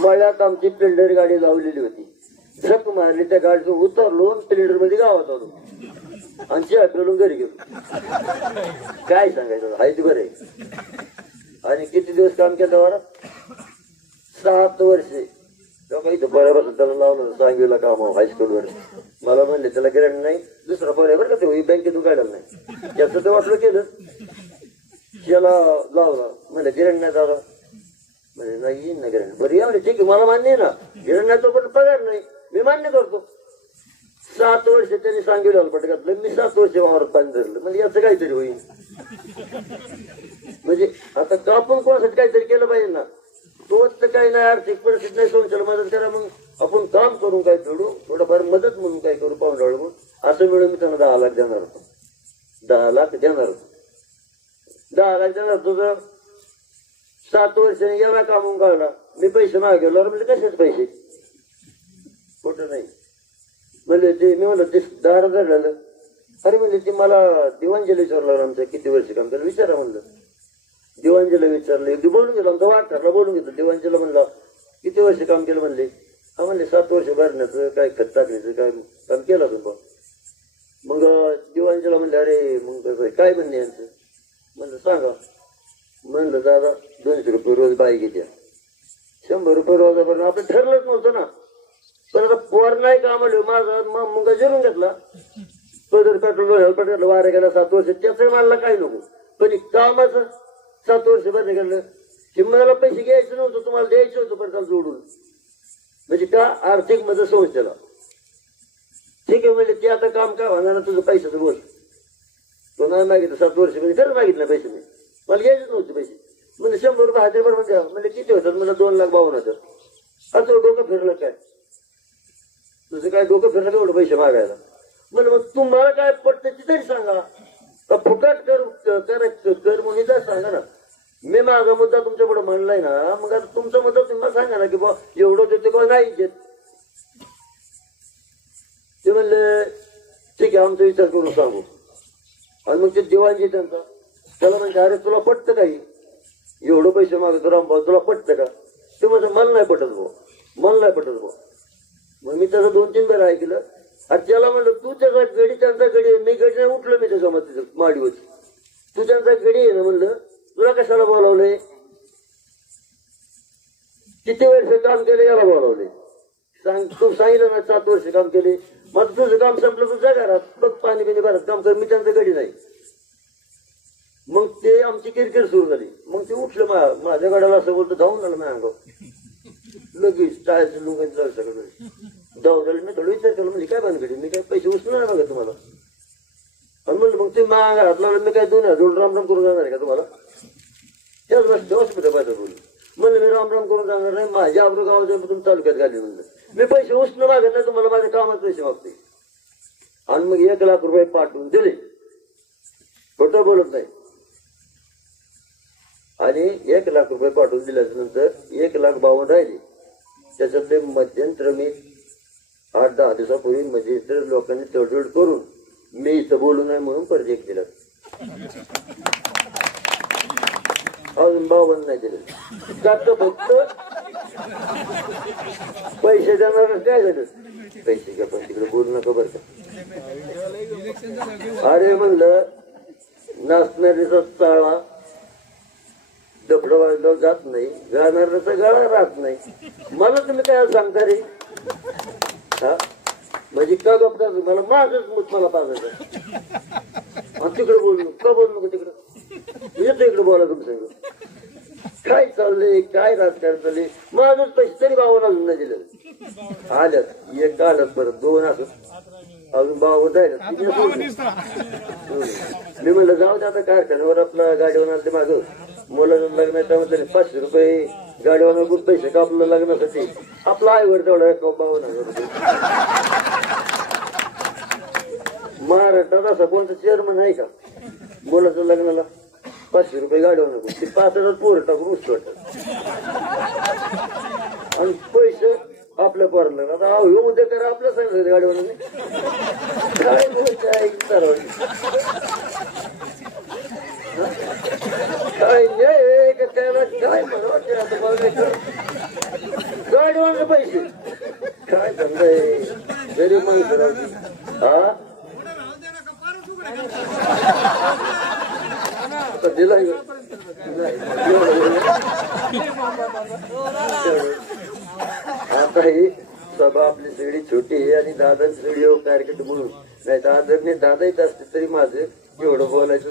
मळ्यात आमची पिल्डर गाडी लावलेली होती. झक मारली, त्या गाडीतून उतरलो, पिल्डर मध्ये गावात आलो आणि चहा पिळून घरी गेलो. काय सांगायचं, हाय ते बरं आहे. आणि किती दिवस काम केलं बरं? 7 वर्षे. लोक इथं बऱ्यापासून त्याला लावलं सांगवीला काम हायस्कूलवर. मला म्हणले त्याला गिराण नाही, दुसरा पर्याय बरं का ते बँकेतून काढलं नाही. त्याचं ते वाटलं केलं, त्याला लावला. म्हणलं गिराण नाही दादा, म्हणजे नाही येईन ना गिराण. बरं या म्हणजे ठीक आहे, मला मान्य आहे ना गिराण नाही, तो पण पगार नाही, मी मान्य करतो. 7 वर्ष त्यांनी सांगितलं पट घातलं, मी 7 वर्ष वावरात पाणी धरलं. म्हणजे याचं काहीतरी होईल. म्हणजे आता आपण कोणासाठी काहीतरी केलं पाहिजे ना. तोच तर काही नाही, आर्थिक परिस्थिती नाही, सोनच्याला मदत करा. मग आपण काम करून काय फेडू, थोडंफार मदत म्हणून काय करू पाहुणे म्हणून. असं मिळून मी त्यांना 10 लाख देणार होतो. 10 लाख देणार होतो. 10 लाख देणार होतो. तर 7 वर्षाने एवढा कामून काढला. मी पैसे मागेलो, म्हणजे कशाच पैसे, खोटं नाही. म्हणजे ते मी म्हणलं ते 10,000 झालं. अरे म्हणजे ते मला दिवाणजीला विचारलं, आमचं किती वर्ष काम केलं विचारा म्हणलं. दिवाणजीला विचारलं, एकदा बोलून गेलो, आमचा वाट ठरला, बोलून घेतलं. दिवाणजीला म्हणला किती वर्ष काम केलं म्हणले. हा म्हणले 7 वर्ष भरण्याचं काय खत टाकण्याचं काय काम केलं तुम्ही. मग दिवाणजीला म्हणले अरे मग काय म्हणणे यांचं. म्हणलं सांगा. म्हणलं दादा 200 रुपये रोज बाई घेत्या, 100 रुपये रोजापर्यंत आपलं ठरलंच नव्हतं ना. पण आता पोर नाही का आम्हाला माझा मग जिरून घेतला. पदर पेट्रोल हेल्पट घेतलं, वारे गेला 7 वर्ष, त्याचं मला काही नको. पण कामाचं 7 वर्ष बंद केलं की मला पैसे घ्यायचं नव्हतं, तुम्हाला द्यायचं होतं पण त्याला जोडून. म्हणजे का आर्थिक मदत संस्थेला. ठीक आहे म्हणजे ते आता काम का होणार तुझं पैशाचं बोल. तो नाही मागितलं 7 वर्ष म्हणजे खरं मागितलं पैसे. मी मला घ्यायचंच नव्हते पैसे. म्हणजे 100 रुपये हजेर म्हणजे म्हणजे किती होतात. मला 2,52,000. असं डोकं फिरलं काय, तुझं काय डोकं फिरलं का एवढं पैसे मागायला. म्हणजे मग तुम्हाला काय पडतं ते तरी सांगा, का फुकट कर म्हणून सांगा ना. मी माझा मुद्दा तुमच्या पुढे म्हणलाय ना, मग आता तुमचा मुद्दा तुम्हाला सांगा ना की बा एवढं देते का नाही देत. ते म्हणले ठीक आहे आमचा विचार करून सांगू. आणि मग ते दिवाणजी त्यांचा त्याला म्हणजे अरे तुला पटतं काही, एवढं पैसे मागतो रामभाऊ तुला पटतं का. ते म्हणजे मला नाही पटत भाऊ, मला नाही पटत भाऊ. मग मी त्याचं 2-3 वेळा ऐकलं. आणि त्याला म्हणलं तू त्याचा गडी त्यांचा गडी, मी गडी नाही उठलो मी त्याच्या मग माडीवर. तू त्यांचा गडी आहे ना म्हणलं, तुला कशाला बोलावलंय. किती वर्ष काम केलं याला बोलावले. तू सांगितलं ना 7 वर्ष काम केले. मग तुझं काम संपलं तुझ्या घरात बघ पाणी पिणी भरत काम कर, मी त्यांचं गडी नाही. मग ते आमची किरकिर सुरू झाली. मग ते उठलं माझ्या गाड्याला असं बोलतो धावून झालं माझ्या अंगावर लगेच टायरचं लुंगायचं सगळं धावलं. मी थोडं विचार केला म्हणजे काय बांधकडे मी काय पैसे उचलून नाही बघा तुम्हाला. आणि म्हणलं मग ते माझ्या घरात लागलं मी काय 2,000 जोडून रामराम करून जाणार आहे का तुम्हाला. त्याच रस्ते हॉस्पिटल पाहिजे बोलू. म्हणलं मी रामराम करून जाणार नाही, माझ्या आब्रू गावाच्या तुम्ही तालुक्यात घाली. म्हणलं मी पैसे उचलून मागत नाही तुम्हाला, माझ्या कामात पैसे मागते. आणि मग 1 लाख रुपये पाठवून दिले, खोटं बोलत नाही. आणि 1 लाख रुपये पाठवून दिल्याच्या नंतर 1,52,000 राहिले. त्याच्यातले मध्यंतर मी 8-10 दिवसापूर्वी मध्यंतर लोकांनी तडजोड करून मी इथं बोलू नये म्हणून परत 1 दिलं. अजून 52 नाही दिले. फक्त पैसे देणार काय झालं. पैसे घ्या पण तिकडे बोलू नका बरं का. अरे म्हणलं नाचणारीचा चाळा दफडवायला जात नाही, गाणाऱ्याचा गळा राहत नाही. मला तुम्ही काय सांगता रे. हा म्हणजे का गप्पा मला माझंच मूत मला पाजायचं. आणि तिकडे बोलू का बोलू नको तिकडं. येतो इकडे बोला तुमचं काय चाललंय काय राजकारण चाललंय. माझंच पैसे तरी 52 अजून नाही दिले. आल्यात 1 आल्यात परत 2 असत अजून 52 जायला. मी म्हणलं जाऊ दे आता कारखान्यावर आपला गाडीवर आणते मागं मुलाचं लग्नाच्या म्हटलं 500 रुपये गाडीवर पैसे का आपलं लग्नासाठी. आपला आईवर तेवढा 52,000 रुपये. महाराष्ट्रात असा कोणता चेअरमन आहे का मुलाचं लग्नाला 500 रुपये गाडीवर नको. ते 5,000 पोरं टाकून उचलत आणि पैसे आपल्या पोराला. आता हे उद्या करा आपलं सांगितलं गाडीवर काय बोलायचं आहे काय त्याला काय गाडीवर पैसे काय धंदा आहे गरीब माणसं. हा आता दिला आता ही सभा आपली सगळी छोटी आहे आणि दादांची सगळी कार्यक्रम म्हणून नाही दादांनी दादा येत असते तरी माझं एवढं बोलायचं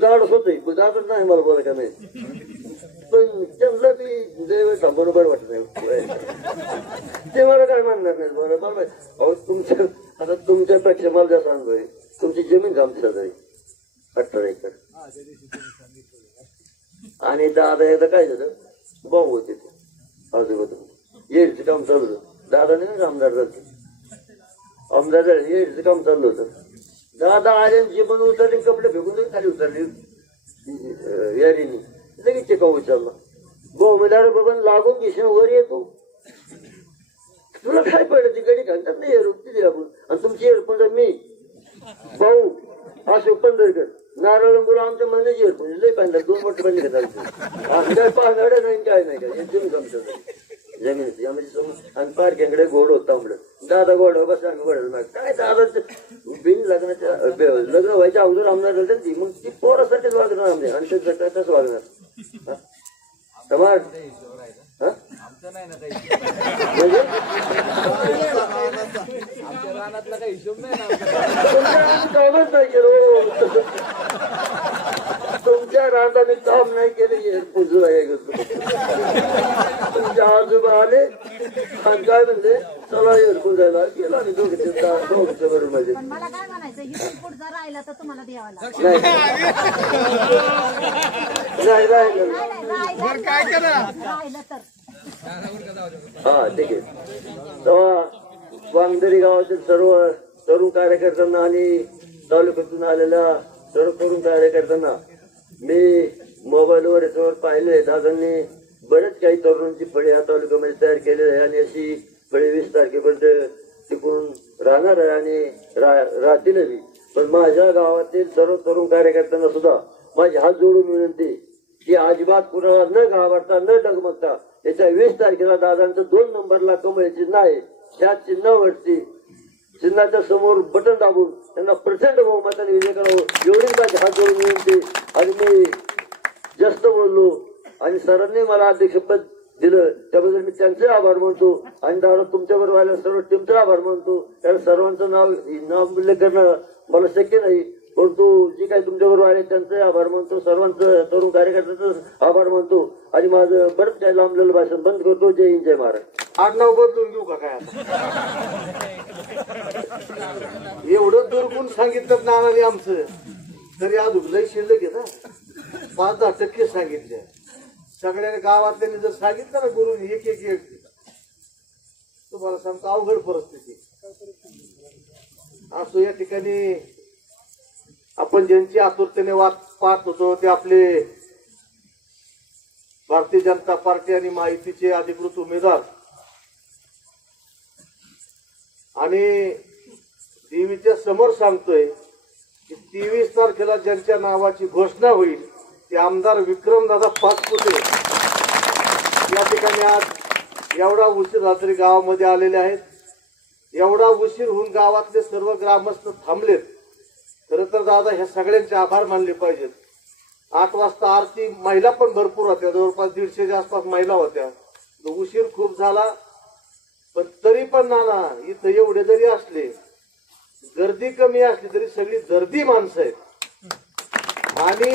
जाडच होत दादा नाही मला बोला का नाही पण त्यांना ती देव बरोबर वाटत नाही ते मला काय म्हणणार नाही बरोबर अहो तुमच्या आता तुमच्यापेक्षा मला जास्त अनुभव आहे तुमची जमीन आमच्याच आहे 18 एकर आणि दादा एकदा काय झालं भाऊ होते ते आजोबा येडचं काम चालू होतं दादाने ना आमदार झालं आमदार येडचं काम चाललं होतं दादा आले जेवण उतरले कपडे फेकून खाली उतरले यारीने लगेच चिका उचलला भाऊ म्हणजे बाबा लागून किशन वर येतो तुला काय पडलं ती गडी घालतात नाही दिली आपण आणि तुमची एअरफोन मी भाऊ अशोक पंढरकर नारळंगुला आमच्या मनाची एअरफोन लय पाहिजे 2 मोठे पाहिजे घालायचे काय पाहणार नाही काय नाही का एकदम जमत जमिनीची आणि पार्किंगकडे घोड होता आमचं दादा घोड बस आम्ही घोडायला काय दादा बिन लग्नाच्या लग्न व्हायच्या अगोदर आमदार झालं ती मग ती पोरासाठीच वागणार आमने आणि ते गटातच वागणार समाज म्हणजे तुमच्या राजाने काम नाही केले तुमच्या आजोबा आले आणि काय म्हणले चला एअरपोर्ट जायला गेला आणि दोघांच्या बरोबर मध्ये मला काय म्हणायचं इथून पुढचा राहिला तर तुम्हाला द्यावा नाही राहिलं राहिलं तर हा ठीक आहे तेव्हा वांगदरी गावातील सर्व तरुण कार्यकर्त्यांना आणि तालुक्यातून आलेल्या सर्व तरुण कार्यकर्त्यांना मी मोबाईलवर याच्यावर पाहिले दादांनी बरेच काही तरुणांची फळे या तालुक्यामध्ये तयार केलेली आहे आणि अशी फळे 20 तारखेपर्यंत टिकून राहणार आहे आणि राहतीलही पण माझ्या गावातील सर्व तरुण कार्यकर्त्यांना सुद्धा माझी हात जोडून विनंती की अजिबात कुणाला न घाबरता न डगमगता याच्या 20 तारखेला दादांचं 2 नंबरला कमळ चिन्ह आहे त्या चिन्हावरती चिन्हाच्या समोर बटन दाबून त्यांना प्रचंड बहुमताने विजय करावं एवढीच माझी हात जोडून विनंती आणि मी जास्त बोललो आणि सरांनी मला अध्यक्षपद दिलं त्याबद्दल मी त्यांचे आभार मानतो आणि दादा तुमच्या बरोबर आल्या सर्व टीमचे आभार मानतो कारण सर्वांचं नाव उल्लेख करणं मला शक्य नाही परंतु जे काही तुमच्या बरोबर आले त्यांचे आभार मानतो सर्वांचं तरुण कार्यकर्त्यांचं आभार मानतो आणि माझं बरंच काही लांबलेलं भाषण बंद करतो जय हिंद जय महाराज आडनाव बदलून घेऊ का काय एवढं दुर्गुण सांगितलं नानाने आमचं तरी अजून लय शिल्लक आहे ना 5-10% सांगितले सगळ्या गावातल्याने जर सांगितलं ना गुरु एक तुम्हाला सांगतो अवघड परिस्थिती असो या ठिकाणी आपण ज्यांची आतुरतेने वाट पाहत होतो ते आपले भारतीय जनता पार्टी आणि महायुतीचे अधिकृत उमेदवार आणि देवीच्या समोर सांगतोय की 23 तारखेला ज्यांच्या नावाची घोषणा होईल ते आमदार विक्रमदादा पाचपुते या ठिकाणी आज एवढा उशीर रात्री गावामध्ये आलेले आहेत. एवढा उशीर होऊन गावातले सर्व ग्रामस्थ थांबलेत. खरं तर दादा ह्या सगळ्यांचे आभार मानले पाहिजेत. 8 वाजता आरती महिला पण भरपूर होत्या, जवळपास 150च्या आसपास महिला होत्या. उशीर खूप झाला पण तरी पण नाना इथं एवढे जरी असले, गर्दी कमी असली तरी सगळी दर्दी माणसं आहेत. आणि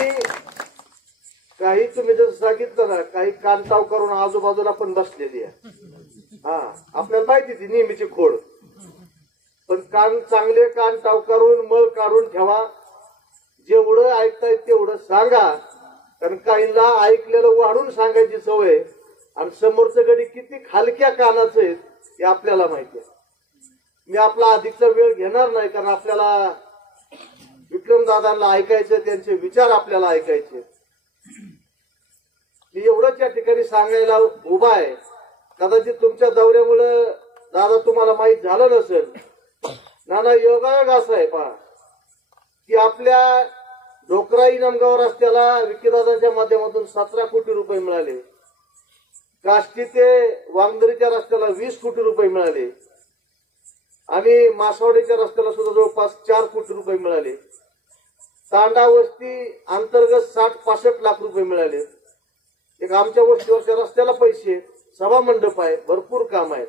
काही तुम्ही जसं सांगितलं ना, काही कानताव करून आजूबाजूला पण बसलेली आहे. हा आपल्याला माहिती ती नेहमीची खोड, पण कान चांगले कानताव करून मळ काढून ठेवा. जेवढं ऐकताय तेवढं सांगा, कारण काहींना ऐकलेलं वाढून सांगायची सवय आणि समोरचं गडी किती खालक्या कानाचं आहे हे आपल्याला माहिती आहे. मी आपला अधिकचा वेळ घेणार नाही, कारण आपल्याला विक्रमदादांना ऐकायचं, त्यांचे विचार आपल्याला ऐकायचे. मी एवढंच या ठिकाणी सांगायला उभा आहे. कदाचित तुमच्या दौऱ्यामुळे दादा तुम्हाला माहित झालं नसेल, नाना योगायोग असा आहे पहा की आपल्या डोकरा इनामगाव रस्त्याला विकीदादांच्या माध्यमातून 17 कोटी रुपये मिळाले. काष्टी ते वांगदरीच्या रस्त्याला 20 कोटी रुपये मिळाले आणि मासवाडीच्या रस्त्याला सुद्धा जवळपास 4 कोटी रुपये मिळाले. तांडा वस्ती अंतर्गत 60-65 लाख रुपये मिळाले. एक आमच्या वस्तीवरच्या रस्त्याला पैसे, सभा मंडप आहे, भरपूर काम आहेत.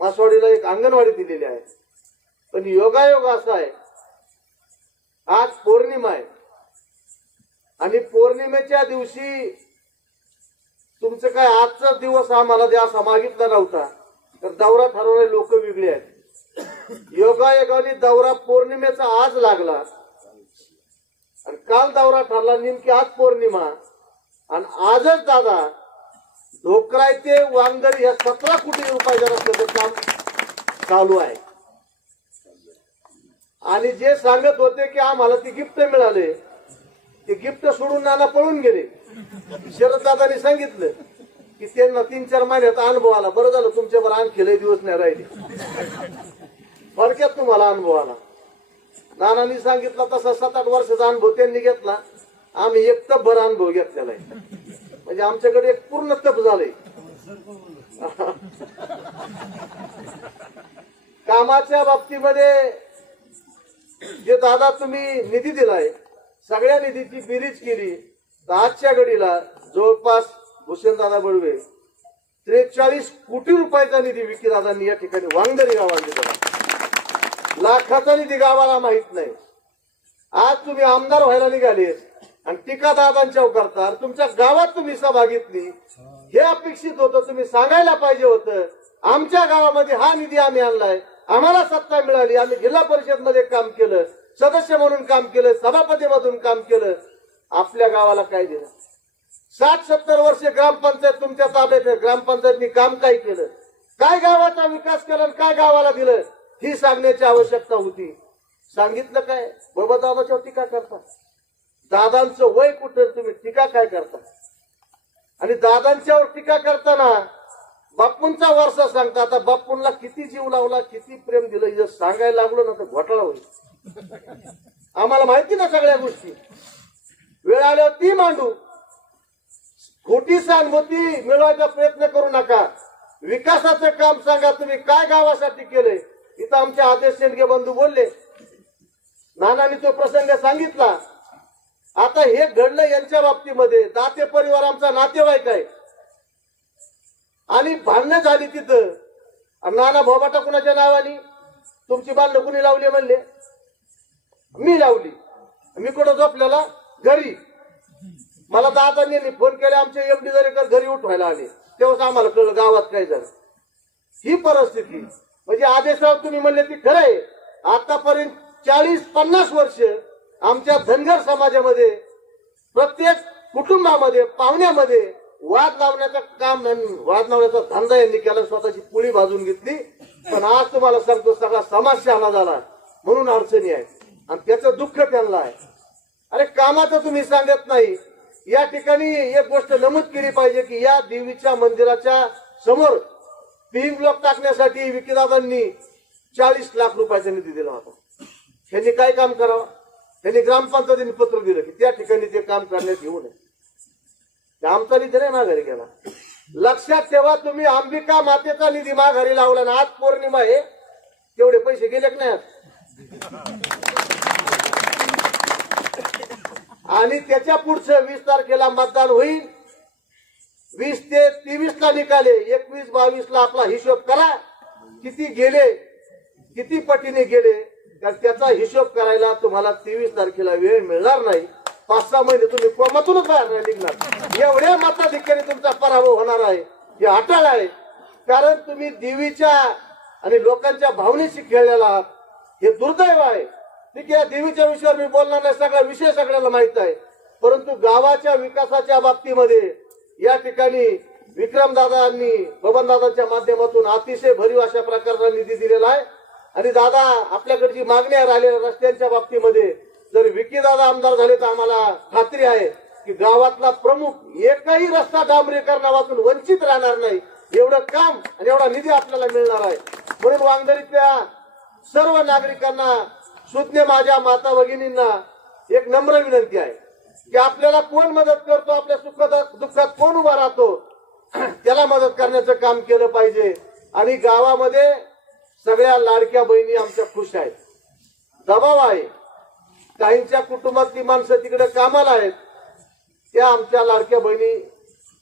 मासवाडीला एक अंगणवाडी दिलेली आहे. पण योगायोग असा आहे, आज पौर्णिमा आहे आणि पौर्णिमेच्या दिवशी तुमचं काय आजचा दिवस आम्हाला द्या असा मागितला नव्हता, तर दौरा ठरवणारे लोक वेगळे आहेत. योगायोगाने दौरा पौर्णिमेचा आज लागला आणि काल दौरा ठरला, नेमकी आज पौर्णिमा आणि आजच दादा ढोकराय ते वांगरी या 17 कोटी रुपयाच्या रस्त्याचं काम चालू आहे. आणि जे सांगत होते की आम्हाला ती गिफ्ट मिळाले, ते गिफ्ट सोडून नाना पळून गेले. शरद दादांनी सांगितलं की त्यांना 3-4 महिन्यात अनुभव आला. बरं झालं तुमच्यावर आणखी लय दिवस नाही राहिले, थोडक्यात तुम्हाला अनुभव आला. नानांनी सांगितलं तसा 7-8 वर्षाचा अनुभव त्यांनी घेतला. आम्ही एक तपभर अनुभव घेतलेला आहे. म्हणजे आमच्याकडे एक पूर्ण तप झालंय. कामाच्या बाबतीमध्ये जे दादा तुम्ही निधी दिलाय, सगळ्या निधीची बेरीज केली तर आजच्या घडीला जवळपास भूषणदादा बळवे 43 कोटी रुपयाचा निधी विकीदादांनी या ठिकाणी वांगदरी गावाला दिला. लाखाचा निधी गावाला माहित नाही. आज तुम्ही आमदार व्हायला निघाले आणि टीका दादांच्या करता तुमच्या गावात तुम्ही सभा घेतली. हे अपेक्षित होतं, तुम्ही सांगायला पाहिजे होतं आमच्या गावामध्ये हा निधी आम्ही आणलाय, आम्हाला सत्ता मिळाली, आम्ही जिल्हा परिषद मध्ये काम केलं, सदस्य म्हणून काम केलं, सभापती मधून काम केलं. आपल्या गावाला काय दिलं? 60-70 वर्षे ग्रामपंचायत तुमच्या ताब्यात आहे. ग्रामपंचायतनी काम काय केलं, काय गावाचा विकास केला, काय गावाला दिलं, ही सांगण्याची आवश्यकता होती. सांगितलं काय? बाबा दादाच्यावर टीका करता. दादांचं वय कुठं, तुम्ही टीका काय करता? आणि दादांच्यावर टीका करताना बापूंचा वारसा सांगता. आता बापूंना किती जीव लावला, किती प्रेम दिलं, जर सांगायला लागलो ना तर घोटाळा होईल. आम्हाला माहिती ना सगळ्या गोष्टी. वेळ आल्यावर ती मांडू. खोटी सहानुभूती मिळवायचा प्रयत्न करू नका. विकासाचं काम सांगा, तुम्ही काय गावासाठी केलंय. इथं आमचे आदेश शेंडगे बंधू बोलले, नानांनी तो प्रसंग सांगितला. आता हे घडलं यांच्या बाबतीमध्ये. दाते परिवार आमचा नातेवाईक आहे आणि भांडणं झाली तिथं. नाना भोबाटा कुणाच्या नावानी, तुमची भांडणं कुणी लावली म्हणले? मी लावली. मी कुठं झोपलेला? घरी. मला दादांनी फोन केले, आमचे एमडी जरेकर घरी उठवायला आले. तेव्हाच आम्हाला कळलं गावात काय झालं. ही परिस्थिती म्हणजे आदेशराव तुम्ही म्हणले ती खरं आहे. आतापर्यंत 40-50 वर्ष आमच्या धनगर समाजामध्ये प्रत्येक कुटुंबामध्ये पाहुण्यामध्ये वाद लावण्याचं काम, वाद लावण्याचा धंदा यांनी केला. स्वतःची पुळी भाजून घेतली. पण आज तुम्हाला सांगतो सगळा समाज शहाणा झाला म्हणून अडचणी आहे आणि त्याचं दुःख त्यांना आहे. अरे कामाचं तुम्ही सांगत नाही. या ठिकाणी एक गोष्ट नमूद केली पाहिजे की या देवीच्या मंदिराच्या समोर पिंग ब्लॉक टाकण्यासाठी विकीदादांनी 40 लाख रुपयाचा निधी दिला होता. त्यांनी काय काम करावं? त्यांनी ग्रामपंचायतीने पत्र दिलं की त्या ठिकाणी ते काम करण्यात येऊ नये. आमचा निधी नाही माघारी गेला. लक्षात ठेवा, तुम्ही अंबिका मातेचा निधी माघारी लावला ना. आज पौर्णिमा आहे, तेवढे पैसे गेले की नाही? आणि त्याच्या पुढचं 20 तारखेला मतदान होईल. 20 ते 23 ला निकाले. 21-22 ला आपला हिशोब करा, किती गेले, किती पटीने गेले. तर त्याचा हिशोब करायला तुम्हाला 23 तारखेला वेळ मिळणार नाही. 5-6 महिने तुम्ही कोमातूनच बाहेर नाही निघणार. एवढ्या मताधिक्याने तुमचा पराभव होणार आहे, हे अटळ आहे. कारण तुम्ही देवीच्या आणि लोकांच्या भावनेशी खेळलेला आहात. हे दुर्दैव आहे. ठीक आहे, देवीच्या विषयावर मी बोलणार नाही, सगळा विषय सगळ्याला माहित आहे. परंतु गावाच्या विकासाच्या बाबतीमध्ये या ठिकाणी विक्रमदादांनी बबनदादांच्या माध्यमातून अतिशय भरीव अशा प्रकारचा निधी दिलेला आहे. आणि दादा आपल्याकडे जी मागणी राहिलेल्या रस्त्यांच्या बाबतीमध्ये जर विकीदादा आमदार झाले तर आम्हाला खात्री आहे की गावातला प्रमुख एकही रस्ता डांबरीकरणापासून वंचित राहणार नाही. एवढं काम आणि एवढा निधी आपल्याला मिळणार आहे. म्हणून वांगदरीतल्या सर्व नागरिकांना, सुज्ञ माझ्या माता भगिनींना एक नम्र विनंती आहे की आपल्याला कोण मदत करतो, आपल्या सुखात दुःखात कोण उभा राहतो, त्याला मदत करण्याचं काम केलं पाहिजे. आणि गावामध्ये सगळ्या लाडक्या बहिणी आमच्या खुश आहेत. दबाव आहे, काहींच्या कुटुंबातली माणसं तिकडे कामाला आहेत. त्या आमच्या लाडक्या बहिणी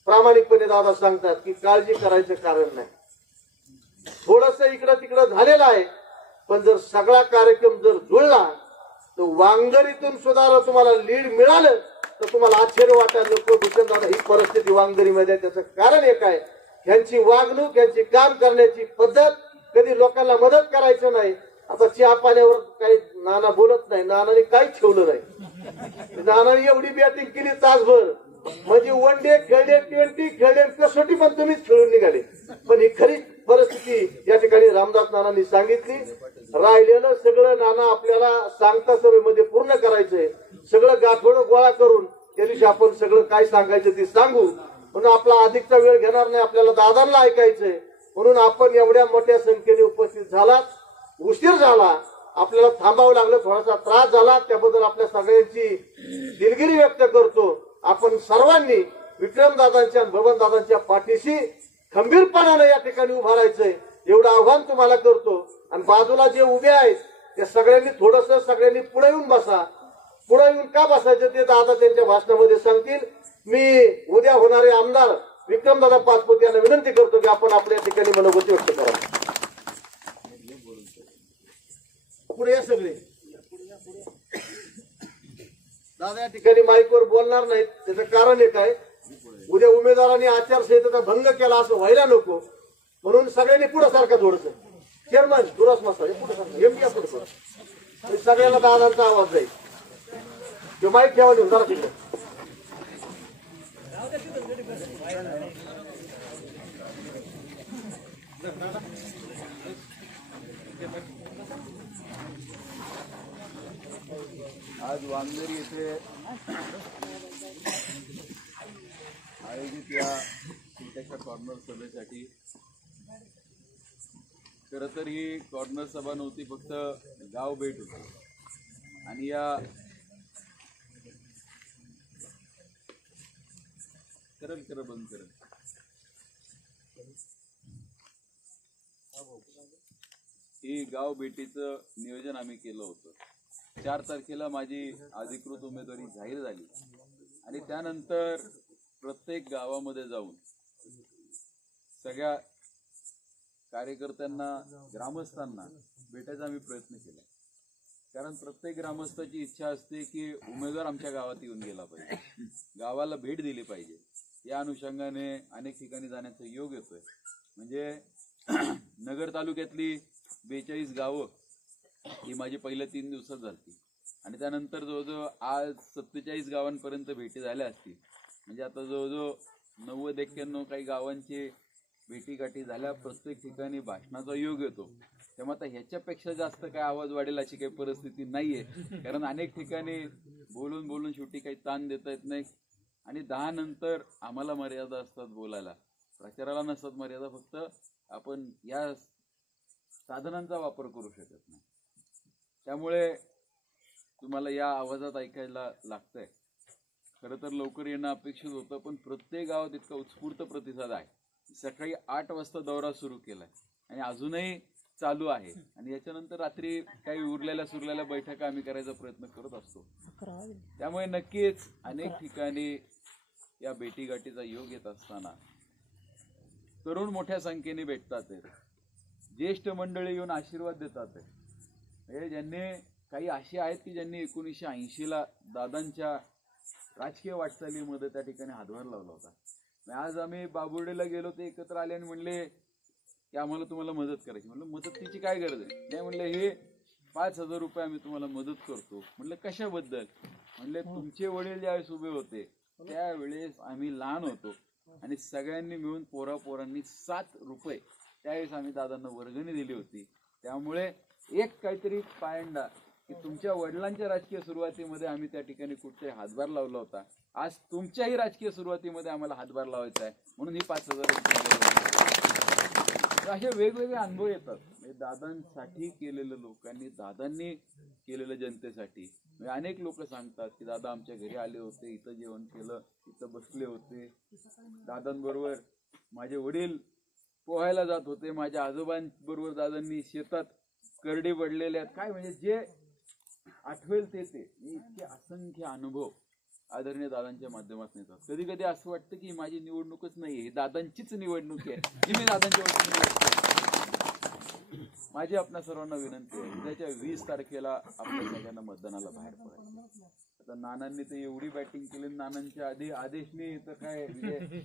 प्रामाणिकपणे दादा सांगतात की काळजी करायचं कारण नाही. थोडस इकडं तिकडं झालेलं आहे, पण जर सगळा कार्यक्रम जर जुळला तर वांगरीतून सुद्धा तुम्हाला लीड मिळालं तर तुम्हाला आश्चर्य वाटायला नको. भूषण दादा ही परिस्थिती वांगरीमध्ये आहे. त्याचं कारण एक आहे, ह्यांची वागणूक, ह्यांची काम करण्याची पद्धत, कधी लोकांना मदत करायचं नाही. आता चहा पाण्यावर काही नाना बोलत नाही, नानाने काहीच ठेवलं नाही. नानाने एवढी बॅटिंग केली तासभर, म्हणजे वन डे खेळले, 20 खेळले, कसोटी पण तुम्हीच खेळून निघाले. पण ही खरी परिस्थिती या ठिकाणी रामदास नानांनी सांगितली. राहिलेलं सगळं नाना आपल्याला सांगता सभेमध्ये पूर्ण करायचंय. सगळं गाठोडं गोळा करून त्या दिवशी आपण सगळं काय सांगायचं ते सांगू. म्हणून आपला अधिकचा वेळ घेणार नाही, आपल्याला दादांना ऐकायचंय. म्हणून आपण एवढ्या मोठ्या संख्येने उपस्थित झालात. उशीर झाला, आपल्याला थांबावं लागलं, थोडासा त्रास झाला, त्याबद्दल आपल्या सगळ्यांची दिलगिरी व्यक्त करतो. आपण सर्वांनी विक्रमदादांच्या आणि बबनदादांच्या पाठीशी खंबीरपणाने या ठिकाणी उभा राहायचंय एवढं आव्हान तुम्हाला करतो. आणि बाजूला जे उभे आहेत त्या सगळ्यांनी सगळ्यांनी पुढे येऊन बसा. पुढे येऊन का बसायचं ते दादा त्यांच्या भाषणामध्ये सांगतील. मी उद्या होणारे आमदार विक्रमदादा पाचपुते यांना विनंती करतो की आपण आपल्या ठिकाणी मनोगती व्यक्त करा. पुढे या सगळे. दादा या ठिकाणी माईकवर बोलणार नाहीत, त्याचं कारण एक आहे, उद्या उमेदवारांनी आचारसंहितेचा भंग केला असं व्हायला नको. म्हणून सगळ्यांनी पुढे सारखा थोडस. चेअरमन दुरास मस्ता पुढे सारखा, एमपी पुढे सगळ्यांना दादांचा आवाज जाईल. तो माईक ठेवा नेऊन जरा तिकडे. आज वांगेरी येथे आयोजित या छोट्याशा कॉर्नर सभेसाठी, खरं तर ही कॉर्नर सभा नव्हती, फक्त गाव भेट होती. आणि या करल बंद करल ही गाव भेटीचं नियोजन आम्ही केलं होतं. 4 तारखेला माझी अधिकृत उमेदवारी जाहीर झाली आणि त्यानंतर प्रत्येक गावामध्ये जाऊन सगळ्या कार्यकर्त्यांना, ग्रामस्थांना भेटायचा आम्ही प्रयत्न केला. कारण प्रत्येक ग्रामस्थाची इच्छा असते की उमेदवार आमच्या गावात येऊन गेला पाहिजे, गावाला भेट दिली पाहिजे. या अनुषंगाने अनेक ठिकाणी जाण्याचा योग येतोय. म्हणजे नगर तालुक्यातली 42 गावं ही माझी पहिल्या 3 दिवसात झाली आणि त्यानंतर जवळजवळ आज 47 गावांपर्यंत भेटी झाल्या असतील. म्हणजे आता जवळजवळ 90-91 काही गावांची भेटीगाठी झाल्या. प्रत्येक ठिकाणी भाषणाचा योग येतो. त्यामुळे आता ह्याच्यापेक्षा जास्त काय आवाज वाढेल अशी काही परिस्थिती नाहीये. कारण अनेक ठिकाणी बोलून शेवटी काही ताण देता येत नाही. आणि 10 नंतर आम्हाला मर्यादा असतात बोलायला, प्रचाराला नसतात मर्यादा. फक्त आपण या साधनांचा वापर करू शकत नाही. त्यामुळे तुम्हाला या आवाजात ऐकायला लागतंय. खरं तर लवकर येणं अपेक्षित होतं, पण प्रत्येक गावात इतका उत्स्फूर्त प्रतिसाद आहे. सकाळी 8 वाजता दौरा सुरू केलाय आणि अजूनही चालू आहे. आणि याच्यानंतर रात्री काही उरलेल्या सुरलेल्या बैठका आम्ही करायचा प्रयत्न करत असतो. त्यामुळे नक्कीच अनेक ठिकाणी या भेटीगाठीचा योग येत असताना तरुण मोठ्या संख्येने भेटतात, ज्येष्ठ मंडळी येऊन आशीर्वाद देतात. हे ज्यांनी काही असे आहेत की ज्यांनी 1980ला दादांच्या राजकीय वाटचालीमध्ये त्या ठिकाणी हातभार लावला होता. आज आम्ही बाबुर्डेला गेलो, ते एकत्र आले आणि म्हणले की आम्हाला तुम्हाला मदत करायची. म्हणलं मदतीची काय गरज आहे? नाही म्हणले, हे 5,000 रुपये आम्ही तुम्हाला मदत करतो. म्हणलं कशाबद्दल? म्हणले तुमचे वडील ज्यावेळेस उभे होते त्यावेळेस आम्ही लहान होतो आणि सगळ्यांनी मिळून पोरांनी 7 रुपये त्यावेळेस आम्ही दादांना वर्गणी दिली होती. त्यामुळे एक काहीतरी पायंडा की तुमच्या वडिलांच्या राजकीय सुरुवातीमध्ये आम्ही त्या ठिकाणी कुठे हातभार लावला होता, आज तुमच्याही राजकीय सुरुवातीमध्ये आम्हाला हातभार लावायचा आहे म्हणून ही 5,000 असे वेगवेगळे अनुभव येतात. म्हणजे दादांसाठी केलेलं, लोकांनी दादांनी केलेलं जनतेसाठी. म्हणजे अनेक लोक सांगतात की दादा आमच्या घरी आले होते, इथं जेवण केलं, इथं बसले होते, दादांबरोबर माझे वडील पोहायला जात होते, माझ्या आजोबांबरोबर दादांनी शेतात करडी पडलेले आहेत. काय म्हणजे जे आठवेल ते मी इतके असंख्य अनुभव आदरणीय दादांच्या माध्यमातून येतात. कधी कधी असं वाटतं की माझी निवडणूकच नाहीये, ही दादांचीच निवडणूक आहे, की मी दादांच्या वतीने लढतोय. माझी आपल्या सर्वांना विनंती आहे, उद्याच्या 20 तारखेला आपल्या सगळ्यांना मतदानाला बाहेर पडायचं. आता नानांनी तर एवढी बॅटिंग केली, नानांच्या आधी आदेशने तर काय म्हणजे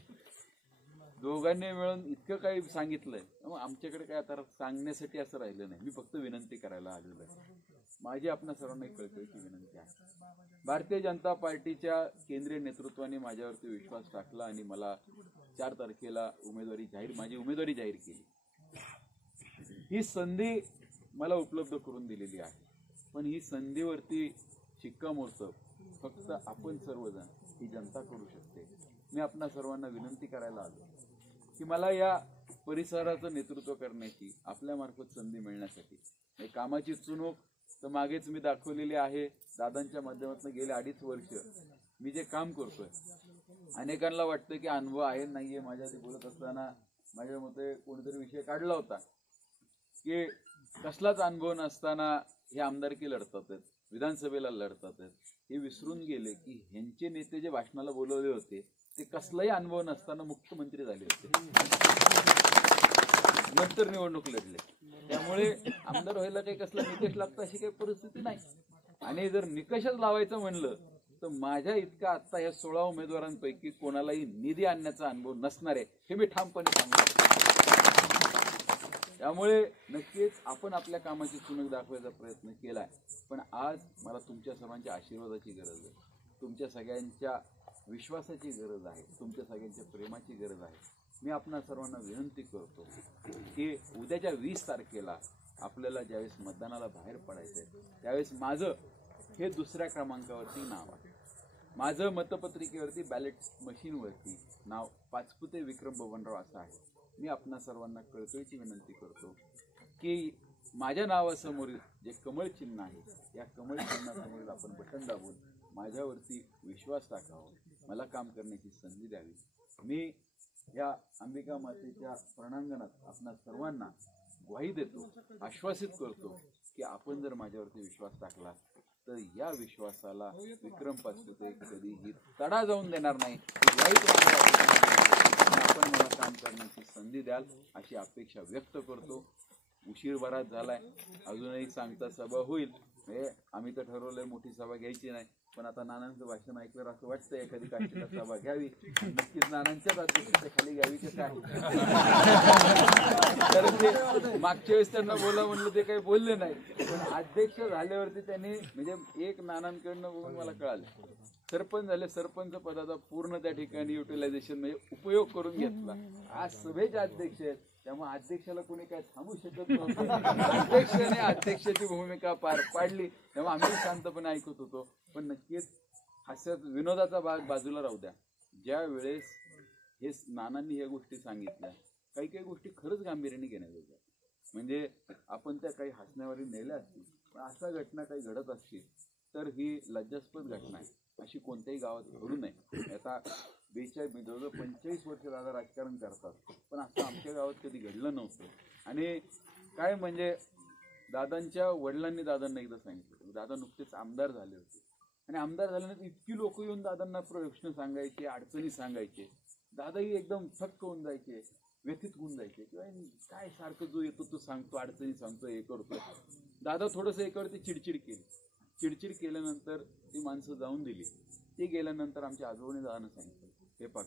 दोघांनी मिळून इतकं काही सांगितलंय. मग आमच्याकडे काय आता सांगण्यासाठी असं राहिलं नाही, मी फक्त विनंती करायला आलेलो आहे. माझी आपल्या सर्वांना एक कळकळीची विनंती आहे, भारतीय जनता पार्टीच्या केंद्रीय नेतृत्वाने माझ्यावरती विश्वास टाकला आणि मला 4 तारखेला माझी उमेदवारी जाहीर केली. ही संधी मला उपलब्ध करून दिलेली आहे, पण ही संधीवरती शिक्कामोर्तब फक्त आपण सर्वजण, ही जनता करू शकते. मी आपणा सर्वांना विनंती करायला आलो की मला या परिसराचं नेतृत्व करण्याची आपल्यामार्फत संधी मिळण्यासाठी कामाची चुणूक तर मागेच मी दाखवलेली आहे. दादांच्या माध्यमातून गेले 2.5 वर्ष मी जे काम करतोय, अनेकांना वाटतं की अनुभव आहे नाहीये. माझ्याशी बोलत असताना माझ्या मते कोणीतरी विषय काढला होता की कसलाच अनुभव नसताना हे आमदारकी लढतात, विधानसभेला लढतात. हे विसरून गेले की ह्यांचे नेते जे भाषणाला बोलवले होते ते कसलाही अनुभव नसताना मुख्यमंत्री झाले होते, नंतर निवडणूक लढले. त्यामुळे आमदार व्हायला काही कसला निकष लागतो अशी काही परिस्थिती नाही. आणि जर निकषच लावायचं म्हणलं तर माझ्या इतका आता या 16 उमेदवारांपैकी कोणालाही निधी आणण्याचा अनुभव नसणार आहे, हे मी ठामपणे सांगतो. त्यामुळे नक्कीच आपण आपल्या कामाची चुणूक दाखवायचा प्रयत्न केलाय, पण आज मला तुमच्या सर्वांच्या आशीर्वादाची गरज आहे, तुमच्या सगळ्यांच्या विश्वासाची गरज आहे, तुमच्या सगळ्यांच्या प्रेमाची गरज आहे. मी आपणा सर्वांना विनंती करतो की उद्याच्या 20 तारखेला आपल्याला ज्यावेळेस मतदानाला बाहेर पडायचं आहे त्यावेळेस माझं हे 2ऱ्या क्रमांकावरती नाव आहे. माझं मतपत्रिकेवरती बॅलेट मशीनवरती नाव पाचपुते विक्रम बबनराव असं आहे. मी आपणा सर्वांना कळकळीची विनंती करतो की माझ्या नावासमोरील जे कमळ चिन्ह आहे, या कमळ चिन्हासमोरील आपण बटन दाबून माझ्यावरती विश्वास टाकावा, मला काम करण्याची संधी द्यावी. मी या अंबिका मातेच्या प्रणांगणात आपणा सर्वांना ग्वाही देतो, आश्वासित करतो की आपण जर माझ्यावरती विश्वास टाकला तर या विश्वासाला विक्रम पाचपुते कधीही तडा जाऊन देणार नाही. आपण मला काम करण्याची संधी द्याल अशी अपेक्षा व्यक्त करतो. उशीर बराच झालाय, अजूनही सांगता सभा होईल. आम्ही तर ठरवलंय मोठी सभा घ्यायची नाही, पण आता नानांचं भाषण ऐकलं असं वाटतं एखादी काष्टीला सभा घ्यावी. नक्कीच नानांच्याच अध्यक्षतेखाली घ्यावी ते काय, कारण ते मागच्या वेळेस त्यांना बोला म्हणलं ते काही बोलले नाही, पण अध्यक्ष झाल्यावरती त्यांनी म्हणजे एक नानांकडनं बघून मला कळालं सरपंच झाले, सरपंच पदाचा पूर्ण त्या ठिकाणी युटिलायझेशन म्हणजे उपयोग करून घेतला. आज सभेचे अध्यक्ष आहेत, त्यामुळे अध्यक्षाला कोणी काय थांबू शकत नव्हतं. अध्यक्षाने अध्यक्षाची भूमिका पार पाडली, तेव्हा आम्ही शांतपणे ऐकत होतो. पण नक्कीच हास्यात विनोदाचा भाग बाजूला राहू द्या. ज्या वेळेस हे नानांनी या गोष्टी सांगितल्या, काही काही गोष्टी खरंच गांभीर्याने घेण्याजोग्या, म्हणजे आपण त्या काही हसण्यावरील नेल्या असतील, पण अशा घटना काही घडत असतील तर ही लज्जास्पद घटना आहे, अशी कोणत्याही गावात घडू नये. आता 45 वर्ष दादा राजकारण करतात, पण असं आमच्या गावात कधी घडलं नव्हतं. आणि काय म्हणजे दादांच्या वडिलांनी दादांना एकदा सांगितलं, दादा नुकतेच आमदार झाले होते आणि आमदार झाल्यानंतर इतकी लोक येऊन दादांना प्रश्न सांगायचे, अडचणी सांगायचे. दादाही एकदम थक्क होऊन जायचे, व्यथित होऊन जायचे, किंवा काय सारखं जो येतो तो सांगतो, अडचणी सांगतो, हे करतो. दादा थोडंसं एकावरती चिडचिड केली. चिडचिड केल्यानंतर ती माणसं जाऊन दिली. ती गेल्यानंतर आमच्या आजोबाने दादांना सांगितलं, हे पाठ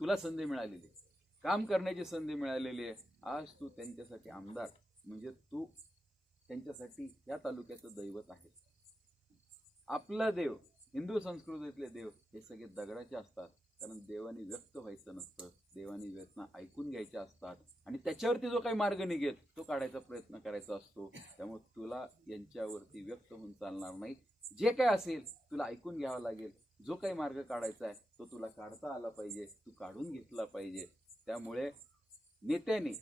तुला संधी मिळालेली, काम करण्याची संधी मिळालेली आहे. आज तू त्यांच्यासाठी आमदार म्हणजे तू त्यांच्यासाठी या तालुक्याचं दैवत आहे. आपला देव, हिंदू संस्कृतीतले देव हे सगळे दगडाचे असतात, कारण देवानी व्यक्त व्हायचं नसतं, देवानी वेदना ऐकून घ्यायच्या असतात आणि त्याच्यावरती जो काही मार्ग निघेल तो काढायचा प्रयत्न करायचा असतो. त्यामुळे तुला यांच्यावरती व्यक्त होऊन चालणार नाही, जे काय असेल तुला ऐकून घ्यावं लागेल. जो काही मार्ग काढायचा आहे तो तुला काढता आला पाहिजे, तू काढून घेतला पाहिजे. त्यामुळे नेत्याने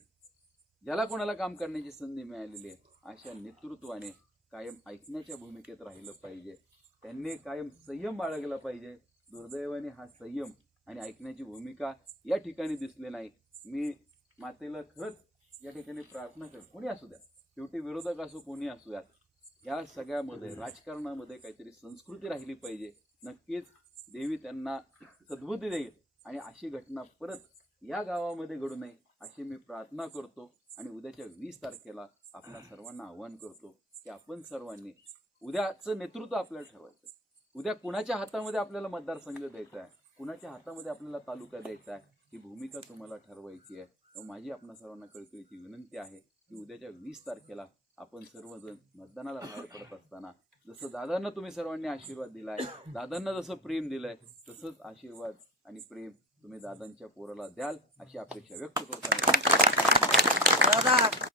ज्याला कोणाला काम करण्याची संधी मिळालेली आहे अशा नेतृत्वाने कायम ऐकण्याच्या भूमिकेत राहिलं पाहिजे. त्यांनी कायम संयम बाळगला पाहिजे. दुर्दैवाने हा संयम आणि ऐकण्याची भूमिका या ठिकाणी दिसली नाही. मी मातेला खरंच या ठिकाणी प्रार्थना करतो, कोणी असू द्या, शेवटी विरोधक असो कोणी असू द्यात, ह्या सगळ्यामध्ये राजकारणामध्ये काहीतरी संस्कृती राहिली पाहिजे. नक्कीच देवी त्यांना सद्बुद्धी देईल आणि अशी घटना परत या गावामध्ये घडू नये अशी मी प्रार्थना करतो. आणि उद्याच्या 20 तारखेला आपल्या सर्वांना आवाहन करतो की आपण सर्वांनी उद्याचं नेतृत्व आपल्याला ठरवायचं. उद्या कुणाच्या हातामध्ये आपल्याला मतदारसंघ द्यायचा आहे, कुणाच्या हातामध्ये आपल्याला तालुका द्यायचा आहे, ही भूमिका तुम्हाला ठरवायची आहे. माझी आपणा सर्वांना कळकळीची विनंती आहे की उद्याच्या 20 तारखेला आपण सर्वजण मतदानाला बाहेर पडत असताना जसं दादांना तुम्ही सर्वांनी आशीर्वाद दिलाय, दादांना जसं प्रेम दिलंय, तसंच आशीर्वाद आणि प्रेम तुम्ही दादांच्या पोराला द्याल अशी अपेक्षा व्यक्त करतो.